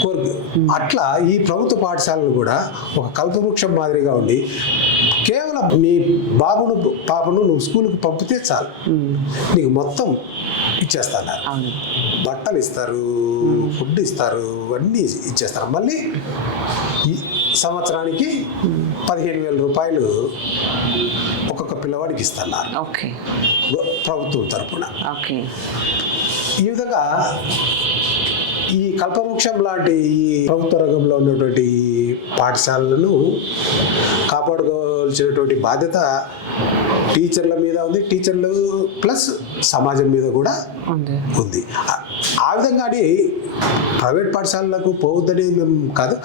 కోరిక. అట్లా ఈ ప్రభుత్వ పాఠశాలలు కూడా ఒక కల్పవృక్షం మాదిరిగా ఉండి కేవలం నీ బాబును పాపను నువ్వు స్కూల్కి పంపితే చాలు, నీకు మొత్తం ఇచ్చేస్తారు. బట్టలు ఇస్తారు, ఫుడ్ ఇస్తారు, అన్నీ ఇచ్చేస్తారు. మళ్ళీ ఈ సంవత్సరానికి 15,000 రూపాయలు ఒక్కొక్క పిల్లవాడికి ఇస్తున్నారు ప్రభుత్వం తరఫున. ఈ విధంగా ఈ కల్పవృక్షం లాంటి ఈ ప్రభుత్వ రంగంలో ఉన్నటువంటి పాఠశాలలను కాపాడుకోవాల్సినటువంటి బాధ్యత టీచర్ల మీద ఉంది. టీచర్లు ప్లస్ సమాజం మీద కూడా ఉంది. ఆ విధంగా ప్రైవేట్ పాఠశాలలకు పోవద్దని మేము కాదు,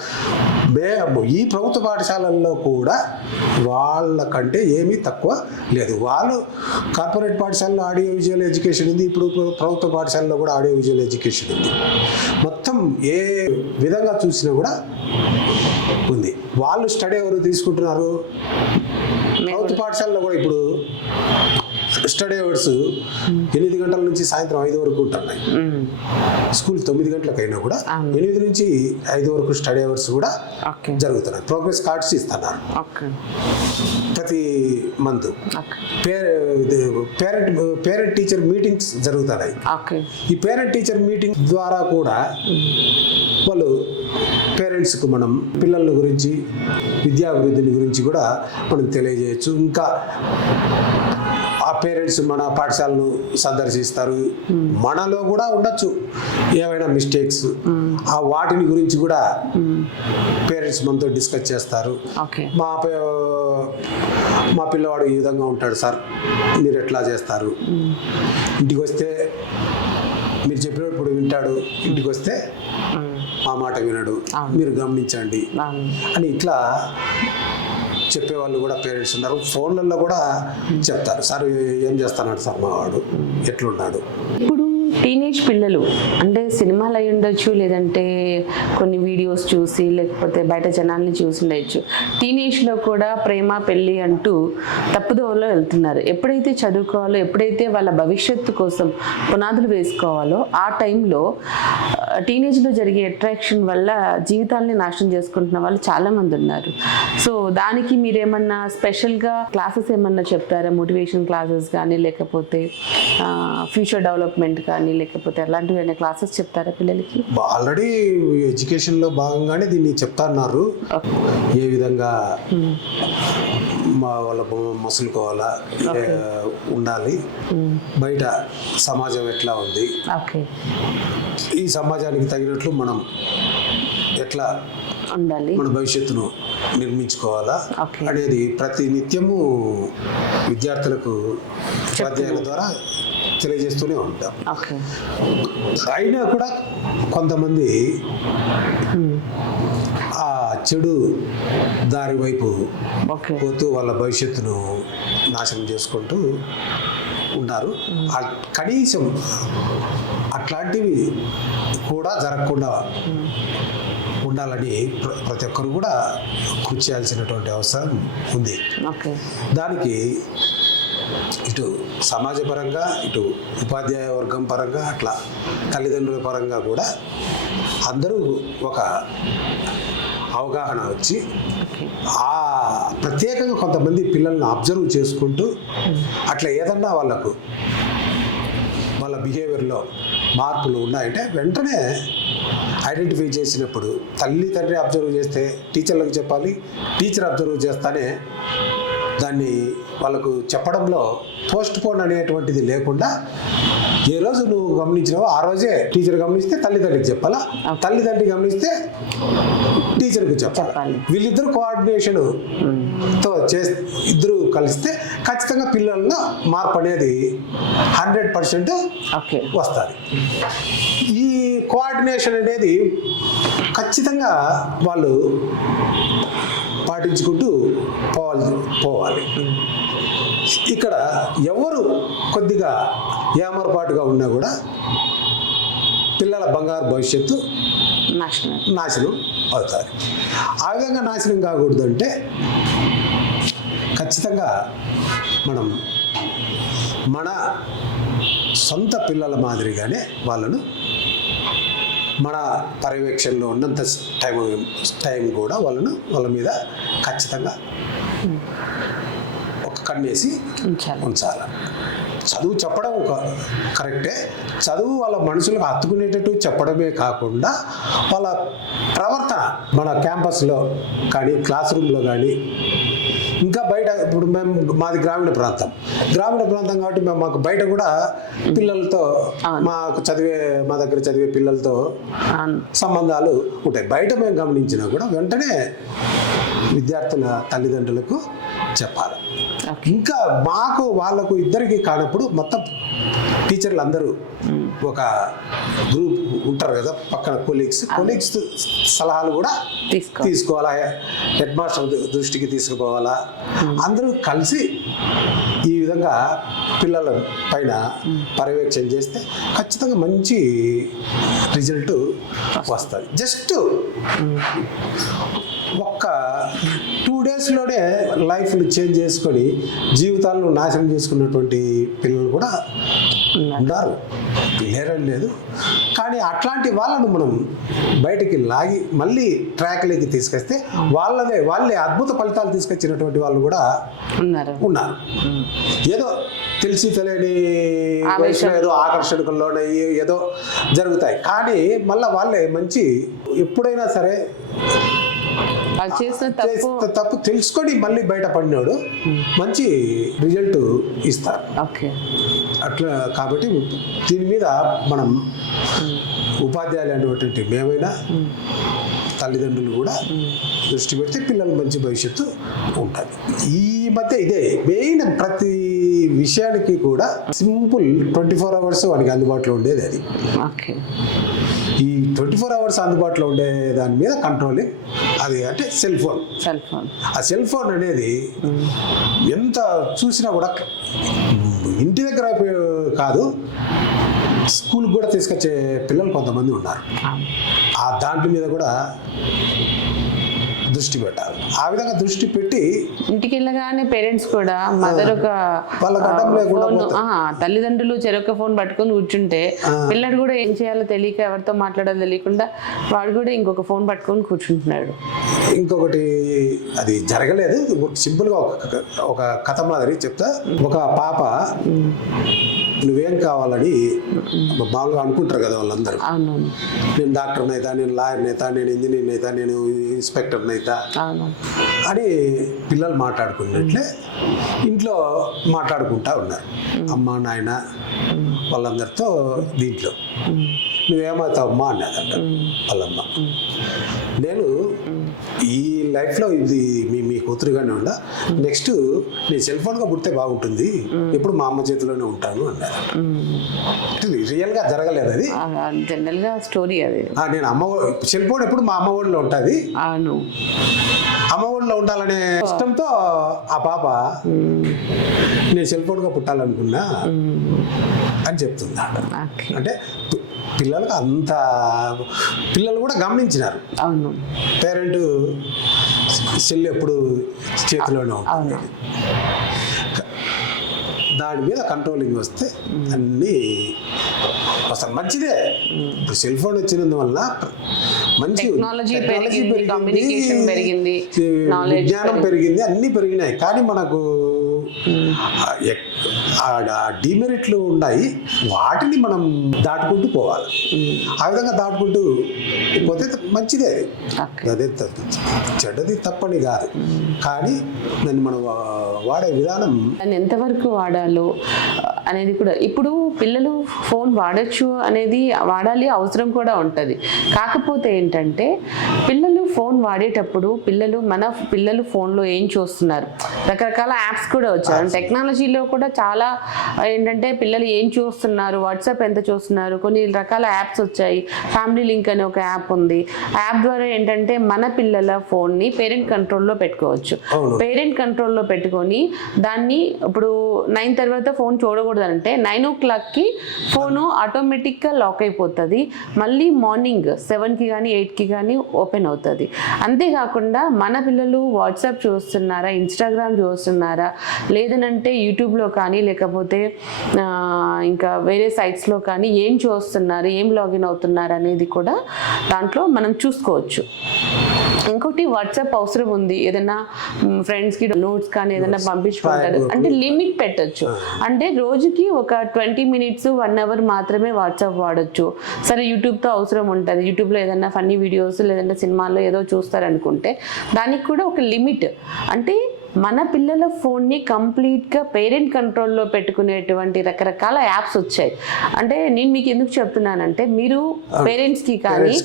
ఈ ప్రభుత్వ పాఠశాలల్లో కూడా వాళ్ళకంటే ఏమీ తక్కువ లేదు. వాళ్ళు కార్పొరేట్ పాఠశాలలో ఆడియో విజువల్ ఎడ్యుకేషన్ ఉంది, ఇప్పుడు ప్రభుత్వ పాఠశాలలో కూడా ఆడియో విజువల్ ఎడ్యుకేషన్ ఉంది. మొత్తం ఏ విధంగా చూసినా కూడా ఉంది. వాళ్ళు స్టడీ ఎవరు తీసుకుంటున్నారు, ప్రభుత్వ పాఠశాలలో కూడా ఇప్పుడు స్టడీ అవర్స్ 8 గంటల నుంచి సాయంత్రం 5 వరకు ఉంటున్నాయి. స్కూల్ 9 గంటలకైనా కూడా 8 నుంచి 5 వరకు స్టడీ అవర్స్ కూడా జరుగుతున్నాయి. ప్రోగ్రెస్ కార్డ్స్ ఇస్తున్నారు ప్రతి మంత్. పేరెంట్ టీచర్ మీటింగ్స్ జరుగుతున్నాయి. ఈ పేరెంట్ టీచర్ మీటింగ్ ద్వారా కూడా వాళ్ళు పేరెంట్స్కు మనం పిల్లల గురించి, విద్యాభివృద్ధిని గురించి కూడా మనం తెలియజేయచ్చు. ఇంకా ఆ పేరెంట్స్ మన పాఠశాలను సందర్శిస్తారు. మనలో కూడా ఉండొచ్చు ఏమైనా మిస్టేక్స్, ఆ వాటిని గురించి కూడా పేరెంట్స్ మనతో డిస్కస్ చేస్తారు. మా పిల్లవాడు ఈ విధంగా ఉంటాడు సార్, మీరు ఎట్లా చేస్తారు, ఇంటికి వస్తే మీరు చెప్పినప్పుడు వింటాడు, ఇంటికి వస్తే మా మాట వినడు, మీరు గమనించండి అని ఇట్లా చెప్పేవాళ్ళు కూడా పేరెంట్స్ ఉన్నారు. ఫోన్లలో కూడా చెప్తారు, సార్ ఏం చేస్తున్నాడు సార్ మా వాడు, ఎట్లున్నాడు. ఇప్పుడు టీనేజ్ పిల్లలు అంటే సినిమాలు అయి ఉండొచ్చు, లేదంటే కొన్ని వీడియోస్ చూసి, లేకపోతే బయట జనాల్ని చూసి ఉండొచ్చు. టీనేజ్లో కూడా ప్రేమ పెళ్ళి అంటూ తప్పుదోవలో వెళ్తున్నారు. ఎప్పుడైతే చదువుకోవాలో, ఎప్పుడైతే వాళ్ళ భవిష్యత్తు కోసం పునాదులు వేసుకోవాలో ఆ టైంలో టీనేజ్లో జరిగే అట్రాక్షన్ వల్ల జీవితాలని నాశనం చేసుకుంటున్న వాళ్ళు చాలామంది ఉన్నారు. సో దానికి మీరేమన్నా స్పెషల్గా క్లాసెస్ ఏమన్నా చెప్తారా? మోటివేషన్ క్లాసెస్ కానీ, లేకపోతే ఫ్యూచర్ డెవలప్మెంట్ కానీ, లేకపోతే అలాంటివి క్లాసెస్ చెప్తారా పిల్లలకి? ఆల్రెడీ ఎడ్యుకేషన్లో భాగంగానే దీన్ని చెప్తాన్నారు. ఏ విధంగా వాళ్ళ మసులుకోవాలా, ఉండాలి, బయట సమాజం ఎట్లా ఉంది, ఈ సమాజానికి తగినట్లు మనం ఎట్లా ఉండాలి, మన భవిష్యత్తును నిర్మించుకోవాలా అనేది ప్రతి నిత్యము విద్యార్థులకు ఉపాధ్యాయుల ద్వారా తెలియజేస్తూనే ఉంటాం. అయినా కూడా కొంతమంది ఆ చెడు దారి వైపు పోతూ వాళ్ళ భవిష్యత్తును నాశనం చేసుకుంటూ ఉన్నారు. కనీసం అట్లాంటివి కూడా జరగకుండా ఉండాలని ప్రతి ఒక్కరు కూడా కృషి చేయాల్సినటువంటి అవసరం ఉంది. ఓకే. దానికి ఇటు సమాజపరంగా, ఇటు ఉపాధ్యాయ వర్గం పరంగా, అట్లా తల్లిదండ్రుల పరంగా కూడా అందరూ ఒక అవగాహన వచ్చి ఆ ప్రత్యేకంగా కొంతమంది పిల్లల్ని అబ్జర్వ్ చేసుకుంటూ అట్లా ఏదన్నా వాళ్ళకు వాళ్ళ బిహేవియర్లో మార్పులు ఉన్నాయంటే వెంటనే ఐడెంటిఫై చేసినప్పుడు తల్లి తండ్రి అబ్జర్వ్ చేస్తే టీచర్లకు చెప్పాలి, టీచర్ అబ్జర్వ్ చేస్తానే దాన్ని వాళ్ళకు చెప్పడంలో పోస్ట్ పోన్ అనేటువంటిది లేకుండా ఏ రోజు నువ్వు గమనించినావో ఆ రోజే టీచర్ గమనిస్తే తల్లిదండ్రికి చెప్పాలా, తల్లిదండ్రి గమనిస్తే టీచర్కి చెప్పాలి. వీళ్ళిద్దరు కోఆర్డినేషన్ తో ఇద్దరు కలిస్తే ఖచ్చితంగా పిల్లల్లో మార్పు అనేది 100% వస్తుంది. ఈ కోఆర్డినేషన్ అనేది ఖచ్చితంగా వాళ్ళు పాటించుకుంటూ పోవాలి. ఇక్కడ ఎవరు కొద్దిగా ఏమరపాటుగా ఉన్నా కూడా పిల్లల బంగారు భవిష్యత్తు నాశనం అవుతారు. ఆ విధంగా నాశనం కాకూడదు అంటే ఖచ్చితంగా మనం మన సొంత పిల్లల మాదిరిగానే వాళ్ళను మన పర్యవేక్షణలో ఉన్నంత టైం కూడా వాళ్ళ మీద ఖచ్చితంగా ఒక కన్నేసి ఉంచాలి. చదువు చెప్పడం కరెక్టే, చదువు వాళ్ళ మనసులకు హత్తుకునేటట్టు చెప్పడమే కాకుండా వాళ్ళ ప్రవర్తన మన క్యాంపస్లో కానీ క్లాస్ రూమ్లో కానీ ఇంకా బయట, ఇప్పుడు మాది గ్రామీణ ప్రాంతం కాబట్టి మాకు బయట కూడా పిల్లలతో మా దగ్గర చదివే పిల్లలతో సంబంధాలు ఉంటాయి. బయట మేము గమనించినా కూడా వెంటనే విద్యార్థుల తల్లిదండ్రులకు చెప్పాలి. ఇంకా మాకు వాళ్ళకు ఇద్దరికి కానప్పుడు మొత్తం టీచర్లు అందరూ ఒక గ్రూప్ ఉంటారు కదా, పక్కన కొలీగ్స్ సలహాలు కూడా తీసుకోవాలా, హెడ్ మాస్టర్ దృష్టికి తీసుకుపోవాలా. అందరూ కలిసి ఈ విధంగా పిల్లల పైన పర్యవేక్షణ చేస్తే ఖచ్చితంగా మంచి రిజల్ట్ వస్తుంది. జస్ట్ ఒక్క 2 daysలోనే లైఫ్ను చేంజ్ చేసుకొని జీవితాలను నాశనం చేసుకున్నటువంటి పిల్లలు కూడా ఉన్నారు, లేరని లేదు. కానీ అట్లాంటి వాళ్ళను మనం బయటికి లాగి మళ్ళీ ట్రాక్లోకి తీసుకొస్తే వాళ్ళే అద్భుత ఫలితాలు తీసుకొచ్చినటువంటి వాళ్ళు కూడా ఉన్నారు. ఏదో తెలిసి తెలియని ఏదో ఆకర్షణలోనే ఏదో జరుగుతాయి, కానీ మళ్ళీ వాళ్ళే మంచి ఎప్పుడైనా సరే తప్పు తెలుసుకొని మళ్ళీ బయటపడినాడు మంచి రిజల్ట్ ఇస్తారు. అట్లా కాబట్టి దీని మీద మనం ఉపాధ్యాయులు అనేటువంటి మేమైనా తల్లిదండ్రులు కూడా దృష్టి పెడితే పిల్లలు మంచి భవిష్యత్తు ఉంటుంది. ఈ మధ్య ఇదే మెయిన్, ప్రతి విషయానికి కూడా సింపుల్ 24 hours వానికి అందుబాటులో ఉండేది. అది ఈ 24 hours అందుబాటులో ఉండే దాని మీద కంట్రోలింగ్ అది అంటే సెల్ ఫోన్. ఆ సెల్ ఫోన్ అనేది ఎంత చూసినా కూడా ఇంటి దగ్గర కాదు, స్కూల్కి కూడా తీసుకొచ్చే పిల్లలు కొంతమంది ఉన్నారు. ఆ దాంట్లో మీద కూడా దృష్టి పెట్టాలి. ఆ విధంగా దృష్టి పెట్టి ఇంటికి వెళ్ళగానే పేరెంట్స్ కూడా మదర్ ఒక తల్లిదండ్రులు చెరొక ఫోన్ పట్టుకొని కూర్చుంటే పిల్లడు కూడా ఏం చేయాలో తెలియక ఎవరితో మాట్లాడాలో తెలియకుండా వాడు కూడా ఇంకొక ఫోన్ పట్టుకొని కూర్చుంటున్నాడు. ఇంకొకటి అది జరగలేదు, సింపుల్గా ఒక కథ మాదిరి చెప్తా. ఒక పాప నువ్వేం కావాలని బాగా అనుకుంటారు కదా వాళ్ళందరూ, నేను డాక్టర్ని అవుతా, నేను లాయర్ని అవుతా, నేను ఇంజనీర్ని అవుతా, నేను ఇన్స్పెక్టర్ని అవుతా అని పిల్లలు మాట్లాడుకున్నట్లే ఇంట్లో మాట్లాడుకుంటా ఉన్నారు. అమ్మ నాయన వాళ్ళందరితో దీంట్లో నువ్వేమవుతావమ్మా అన్నదంట వాళ్ళమ్మ. నేను ఈ లైఫ్లో ఇది మీ కూతురుగానే ఉండా, నెక్స్ట్ నేను సెల్ ఫోన్గా పుడితే బాగుంటుంది, ఎప్పుడు మా అమ్మ చేతిలోనే ఉంటాను అన్నారు. రియల్గా జరగలేదు అది, జనరల్గా స్టోరీ అది. నేను సెల్ ఫోన్ ఎప్పుడు మా అమ్మ ఒడిలో ఉంటుంది, అమ్మ ఒడిలో ఉండాలనే ఇష్టంతో ఆ పాప నేను సెల్ ఫోన్గా పుట్టాలనుకున్నా అని చెప్తుంది. అంటే పిల్లలకు అంత పిల్లలు కూడా గమనించినారు. అవును, పేరెంట్ సెల్ ఎప్పుడు చేతిలోనే ఉంటుంది. దాని మీద కంట్రోలింగ్ వస్తే అన్నీ అసలు మంచిదే. ఇప్పుడు సెల్ ఫోన్ వచ్చినందువల్ల మంచి టెక్నాలజీ పెరిగింది, కమ్యూనికేషన్ పెరిగింది, విజ్ఞానం పెరిగింది, అన్నీ పెరిగినాయి. కానీ మనకు డిమెరిట్లు ఉన్నాయి, వాటిని మనం దాటుకుంటూ పోవాలి. ఆ విధంగా దాటుకుంటూ పోతే మంచిదే. అదే చెడ్డది తప్పని కాదు, కానీ దాన్ని మనం వాడే విధానం దాన్ని ఎంతవరకు వాడాలో అనేది కూడా. ఇప్పుడు పిల్లలు ఫోన్ వాడచ్చు అనేది, వాడాలి, అవసరం కూడా ఉంటుంది. కాకపోతే ఏంటంటే పిల్లలు ఫోన్ వాడేటప్పుడు మన పిల్లలు ఫోన్లో ఏం చూస్తున్నారు, రకరకాల యాప్స్ కూడా వచ్చాయి. టెక్నాలజీలో కూడా చాలా ఏంటంటే పిల్లలు ఏం చూస్తున్నారు, వాట్సాప్ ఎంత చూస్తున్నారు, కొన్ని రకాల యాప్స్ వచ్చాయి. ఫ్యామిలీ లింక్ అనే ఒక యాప్ ఉంది. ఆ యాప్ ద్వారా ఏంటంటే మన పిల్లల ఫోన్ని పేరెంట్ కంట్రోల్లో పెట్టుకోవచ్చు. పేరెంట్ కంట్రోల్లో పెట్టుకొని దాన్ని ఇప్పుడు 9 తర్వాత ఫోన్ చూడకూడదు అంటే 9 o'clockకి ఫోను ఆటోమేటిక్గా లాక్ అయిపోతుంది. మళ్ళీ మార్నింగ్ 7కి కానీ 8కి కానీ ఓపెన్ అవుతుంది. అంతేకాకుండా మన పిల్లలు వాట్సాప్ చూస్తున్నారా, ఇన్స్టాగ్రామ్ చూస్తున్నారా, లేదనంటే యూట్యూబ్లో కానీ లేకపోతే ఇంకా వేరే సైట్స్లో కానీ ఏం చూస్తున్నారు, ఏం లాగిన్ అవుతున్నారు అనేది కూడా దాంట్లో మనం చూసుకోవచ్చు. ఇంకోటి వాట్సాప్ అవసరం ఉంది, ఏదైనా ఫ్రెండ్స్కి నోట్స్ కానీ ఏదైనా పంపించుకుంటారు అంటే లిమిట్ పెట్టచ్చు. అంటే రోజుకి ఒక 20 minutes 1 hour మాత్రమే వాట్సాప్ వాడచ్చు. సరే యూట్యూబ్తో అవసరం ఉంటుంది, యూట్యూబ్లో ఏదైనా ఫన్నీ వీడియోస్ లేదంటే సినిమాల్లో ఏదో చూస్తారనుకుంటే దానికి కూడా ఒక లిమిట్. అంటే మన పిల్లల ఫోన్ని కంప్లీట్గా పేరెంట్ కంట్రోల్లో పెట్టుకునేటువంటి రకరకాల యాప్స్ వచ్చాయి. అంటే నేను మీకు ఎందుకు చెప్తున్నానంటే మీరు పేరెంట్స్కి కానీ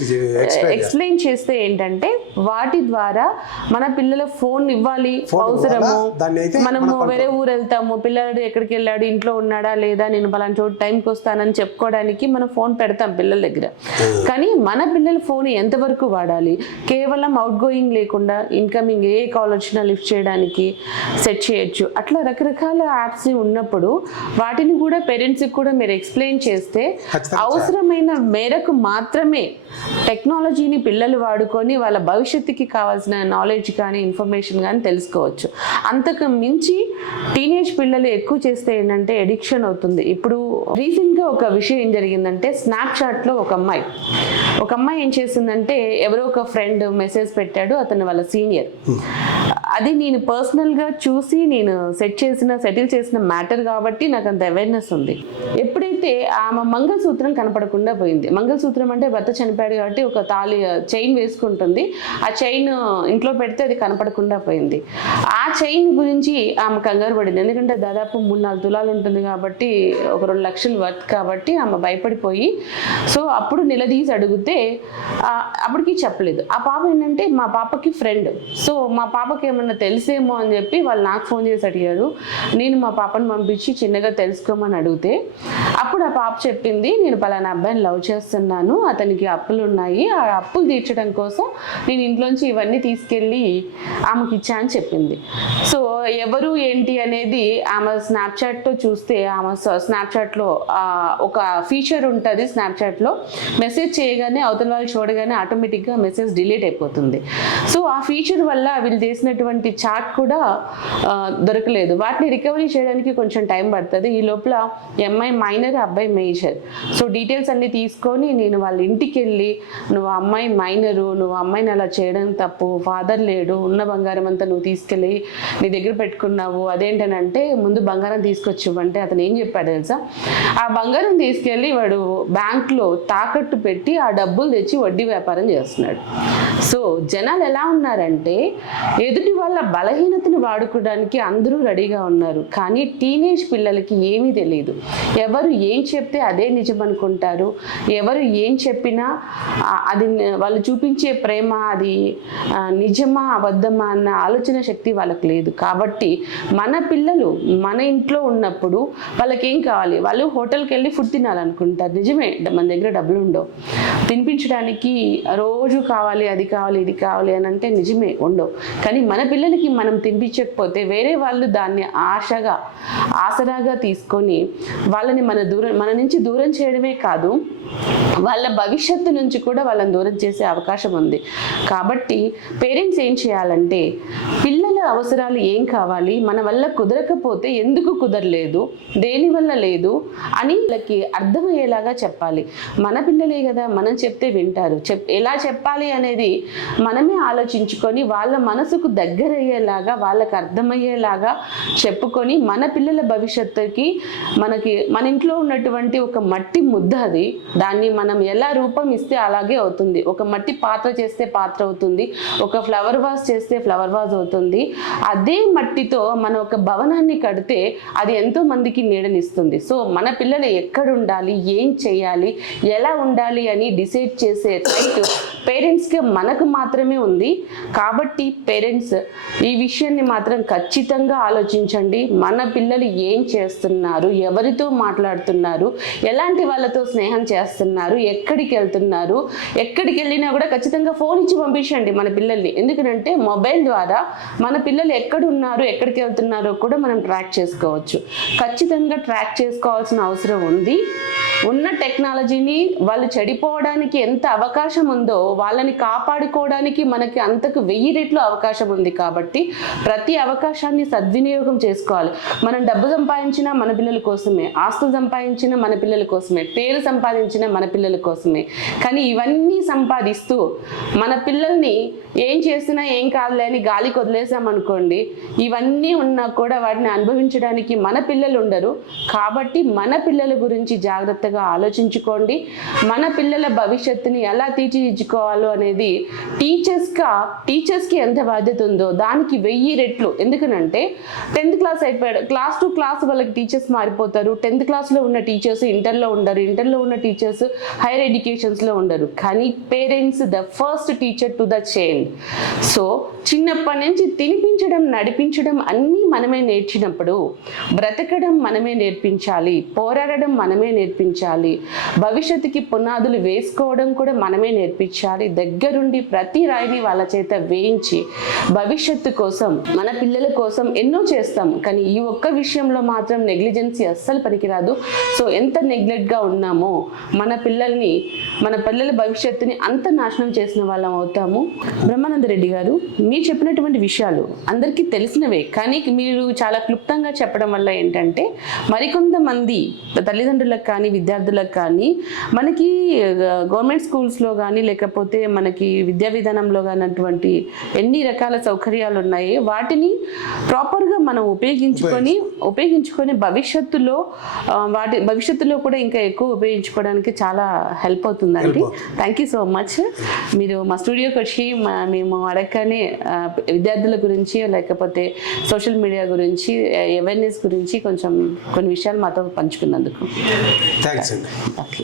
ఎక్స్ప్లెయిన్ చేస్తే ఏంటంటే వాటి ద్వారా మన పిల్లల ఫోన్ ఇవ్వాలి, అవసరము, మనము వేరే ఊరు వెళ్తాము, పిల్లడు ఎక్కడికి వెళ్ళాడు, ఇంట్లో ఉన్నాడా లేదా, నేను పలానా చోటు టైంకి వస్తానని చెప్పుకోవడానికి మనం ఫోన్ పెడతాం పిల్లల దగ్గర. కానీ మన పిల్లల ఫోన్ ఎంతవరకు వాడాలి, కేవలం అవుట్ గోయింగ్ లేకుండా ఇన్కమింగ్ ఏ కాల్ వచ్చినా లిఫ్ట్ చేయడానికి సెట్ చేయొచ్చు. అట్లా రకరకాల యాప్స్ ఉన్నప్పుడు వాటిని కూడా పేరెంట్స్కి కూడా మీరు ఎక్స్ప్లెయిన్ చేస్తే అవసరమైన మేరకు మాత్రమే టెక్నాలజీని పిల్లలు వాడుకొని వాళ్ళ భవిష్యత్తుకి కావాల్సిన నాలెడ్జ్ కానీ ఇన్ఫర్మేషన్ కానీ తెలుసుకోవచ్చు. అంతకు మించి టీనేజ్ పిల్లలు ఎక్కువ చేస్తే ఏంటంటే ఎడిక్షన్ అవుతుంది. ఇప్పుడు రీసెంట్గా ఒక విషయం ఏం జరిగిందంటే స్నాప్చాట్లో ఒక అమ్మాయి ఏం చేసిందంటే ఎవరో ఒక ఫ్రెండ్ మెసేజ్ పెట్టాడు, అతను వాళ్ళ సీనియర్. అది నేను పర్సనల్గా చూసి నేను సెటిల్ చేసిన మ్యాటర్ కాబట్టి నాకు అంత అవేర్నెస్ ఉంది. ఎప్పుడైతే ఆమె మంగళసూత్రం కనపడకుండా పోయింది, మంగళసూత్రం అంటే భర్త చనిపోయాడు కాబట్టి ఒక చైన్ వేసుకుంటుంది, ఆ చైన్ ఇంట్లో పెడితే అది కనపడకుండా పోయింది. ఆ చైన్ గురించి ఆమె కంగారు పడింది, ఎందుకంటే దాదాపు 3-4 తులాలు ఉంటుంది కాబట్టి ఒక 2 లక్షలు వర్త్ కాబట్టి ఆమె భయపడిపోయి సో అప్పుడు నిలదీసి అడిగితే అప్పటికి చెప్పలేదు. ఆ పాప ఏంటంటే మా పాపకి ఫ్రెండ్, సో మా పాపకి ఏమన్నా తెలిసేమో అని చెప్పి వాళ్ళు నాకు ఫోన్ చేసి అడిగారు. నేను మా పాపను పంపించి చిన్నగా తెలుసుకోమని అడిగితే అప్పుడు ఆ పాప చెప్పింది, నేను పలానా అబ్బాయిని లవ్ చేస్తున్నాను, అతనికి అప్పులు ఉన్నాయి, ఆ అప్పులు తీర్చడం కోసం నేను ఇంట్లోంచి ఇవన్నీ తీసుకెళ్ళి ఆమెకి ఇచ్చా అని చెప్పింది. సో ఎవరు ఏంటి అనేది ఆమె స్నాప్చాట్లో చూస్తే, ఆమె స్నాప్చాట్లో ఒక ఫీచర్ ఉంటుంది, స్నాప్చాట్లో మెసేజ్ చేయగానే అవతల వాళ్ళు చూడగానే ఆటోమేటిక్గా మెసేజ్ డిలీట్ అయిపోతుంది. సో ఆ ఫీచర్ వల్ల వీళ్ళు చేసినటువంటి చాట్ కూడా దొరకలేదు. వాటిని రికవరీ చేయడానికి కొంచెం టైం పడుతుంది. ఈ లోపల అమ్మాయి మైనర్, అబ్బాయి మేజర్. సో డీటెయిల్స్ అన్ని తీసుకొని నేను వాళ్ళ ఇంటికి వెళ్ళి, నువ్వు అమ్మాయి మైనరు, నువ్వు అమ్మాయిని అలా చేయడం తప్పు, ఫాదర్ లేడు, ఉన్న బంగారం అంతా నువ్వు తీసుకెళ్ళి నీ దగ్గర పెట్టుకున్నావు, అదేంటనంటే ముందు బంగారం తీసుకొచ్చివ్వంటే అతను ఏం చెప్పాడు తెలుసా, ఆ బంగారం తీసుకెళ్ళి వాడు బ్యాంక్లో తాకట్టు పెట్టి ఆ డబ్బులు తెచ్చి వడ్డీ వ్యాపారం చేస్తున్నాడు. సో జనాలు ఎలా ఉన్నారంటే ఎదుటి వాళ్ళ బలహీనతను వాడుకోవడానికి అందరూ రెడీగా ఉన్నారు, కానీ టీనేజ్ పిల్లలకి ఏమీ తెలియదు. ఎవరు ఏం చెప్తే అదే నిజం అనుకుంటారు, ఎవరు ఏం చెప్పినా అది వాళ్ళు చూపించే ప్రేమ అది నిజమా అబద్ధమా అన్న ఆలోచన శక్తి వాళ్ళకి లేదు. కాబట్టి మన పిల్లలు మన ఇంట్లో ఉన్నప్పుడు వాళ్ళకి ఏం కావాలి, వాళ్ళు హోటల్కి వెళ్ళి ఫుడ్ తినాలనుకుంటారు, నిజమే మన దగ్గర డబ్బులు ఉండవు, తినిపించడానికి రోజు కావాలి, అది కావాలి, ఇది కావాలి అని అంటే నిజమే ఉండవు. కానీ మన పిల్లలకి మనం తినిపించకపోతే వేరే వాళ్ళు దాన్ని ఆసరాగా తీసుకొని వాళ్ళని మన నుంచి దూరం చేయడమే కాదు, వాళ్ళ భవిష్యత్తు నుంచి కూడా వాళ్ళని దూరం చేసే అవకాశం ఉంది. కాబట్టి పేరెంట్స్ ఏం చేయాలంటే పిల్లల అవసరాలు ఏం కావాలి, మన వల్ల కుదరకపోతే ఎందుకు కుదరలేదు, దేని వల్ల లేదు అని వాళ్ళకి అర్థమయ్యేలాగా చెప్పాలి. మన పిల్లలే కదా, మనం చెప్తే వింటారు. ఎలా చెప్పాలి అనేది మనమే ఆలోచించుకొని వాళ్ళ మనసుకు దగ్గరయ్యేలాగా, వాళ్ళకి అర్థమయ్యేలాగా చెప్పుకొని మన పిల్లల భవిష్యత్తుకి మన ఇంట్లో ఉన్నటువంటి ఒక మట్టి ముద్ద అది, దాన్ని మనం ఎలా రూపం ఇస్తే అలాగే అవుతుంది. ఒక మట్టి పాత్ర చేస్తే పాత్ర అవుతుంది, ఒక ఫ్లవర్ వాజ్ చేస్తే ఫ్లవర్ వాజ్ అవుతుంది. అదే మట్టితో మనం ఒక భవనాన్ని కడితే అది ఎంతో మందికి నీడనిస్తుంది. సో మన పిల్లలు ఎక్కడ ఉండాలి, ఏం చేయాలి, ఎలా ఉండాలి అని డిసైడ్ చేసే రైట్ పేరెంట్స్కి మనకు మాత్రమే ఉంది. కాబట్టి పేరెంట్స్ ఈ విషయాన్ని మాత్రం ఖచ్చితంగా ఆలోచించండి. మన పిల్లలు ఏం చేస్తున్నారు, ఎవరితో మాట్లాడుతున్నారు, ఎలాంటి వాళ్ళతో స్నేహం చేస్తున్నారు, ఎక్కడికి వెళ్తున్నారు, ఎక్కడికి వెళ్ళినా కూడా ఖచ్చితంగా ఫోన్ ఇచ్చి పంపించండి మన పిల్లల్ని. ఎందుకంటే మొబైల్ ద్వారా మన పిల్లలు ఎక్కడున్నారు, ఎక్కడికి వెళ్తున్నారో కూడా మనం ట్రాక్ చేసుకోవచ్చు. ఖచ్చితంగా ట్రాక్ చేసుకోవాల్సిన అవసరం ఉంది. ఉన్న టెక్నాలజీని వాళ్ళు చెడిపోవడానికి ఎంత అవకాశం ఉందో వాళ్ళని కాపాడుకోవడానికి మనకి అంతకు 1000 రెట్లు అవకాశం ఉంది. కాబట్టి ప్రతి అవకాశాన్ని సద్వినియోగం చేసుకోవాలి. మనం డబ్బు సంపాదించినా మన పిల్లల కోసమే, ఆస్తులు సంపాదించినా మన పిల్లల కోసమే, పేరు సంపాదించినా మన పిల్లల కోసమే. కానీ ఇవన్నీ సంపాదిస్తూ మన పిల్లల్ని ఏం చేసినా ఏం కాదులే అని గాలికి వదిలేసామనుకోండి, ఇవన్నీ ఉన్నా కూడా వాటిని అనుభవించడానికి మన పిల్లలు ఉండరు. కాబట్టి మన పిల్లల గురించి జాగ్రత్తగా ఆలోచించుకోండి. మన పిల్లల భవిష్యత్తుని ఎలా తీర్చిదిద్దుకోవాలో అనేది టీచర్స్కి ఎంత బాధ్యత ఉందో దానికి 1000 రెట్లు. ఎందుకనంటే 10th క్లాస్ అయిపోయాడు, క్లాస్ టు క్లాస్ వాళ్ళకి టీచర్స్ మారిపోతారు. 10th క్లాస్లో ఉన్న టీచర్స్ ఇంటర్లో ఉండరు, ఇంటర్లో ఉన్న టీచర్స్ హైయర్ ఎడ్యుకేషన్స్లో ఉండరు. కానీ parents the first teacher to the child. So చిన్నప్పటి నుంచి తినిపించడం, నడిపించడం అన్నీ మనమే నేర్చినప్పుడు బ్రతకడం మనమే నేర్పించాలి, పోరాడడం మనమే నేర్పించాలి, భవిష్యత్తుకి పునాదులు వేసుకోవడం కూడా మనమే నేర్పించాలి. దగ్గరుండి ప్రతి రాయిని వాళ్ళ చేత వేయించి భవిష్యత్తు కోసం, మన పిల్లల కోసం ఎన్నో చేస్తాము. కానీ ఈ ఒక్క విషయంలో మాత్రం నెగ్లిజెన్సీ అస్సలు పనికిరాదు. సో ఎంత నెగ్లెక్ట్గా ఉన్నామో మన పిల్లల భవిష్యత్తుని అంత నాశనం చేసిన వాళ్ళం అవుతాము. బ్రహ్మానంద రెడ్డి గారు, మీరు చెప్పినటువంటి విషయాలు అందరికీ తెలిసినవే, కానీ మీరు చాలా క్లుప్తంగా చెప్పడం వల్ల ఏంటంటే మరికొంతమంది తల్లిదండ్రులకు కానీ విద్యార్థులకు కానీ మనకి గవర్నమెంట్ స్కూల్స్లో కానీ లేకపోతే మనకి విద్యా విధానంలో కానటువంటి ఎన్ని రకాల సౌకర్యాలు ఉన్నాయి వాటిని ప్రాపర్గా మనం ఉపయోగించుకొని భవిష్యత్తులో కూడా ఇంకా ఎక్కువ ఉపయోగించుకోవడానికి చాలా హెల్ప్ అవుతుందండి. Thank you so much. మీరు మా స్టూడియోకి వచ్చి మేము అడగగానే విద్యార్థుల గురించి లేకపోతే సోషల్ మీడియా గురించి, అవేర్నెస్ గురించి కొన్ని విషయాలు మాతో పంచుకున్నందుకు థ్యాంక్స్ అండి. ఓకే.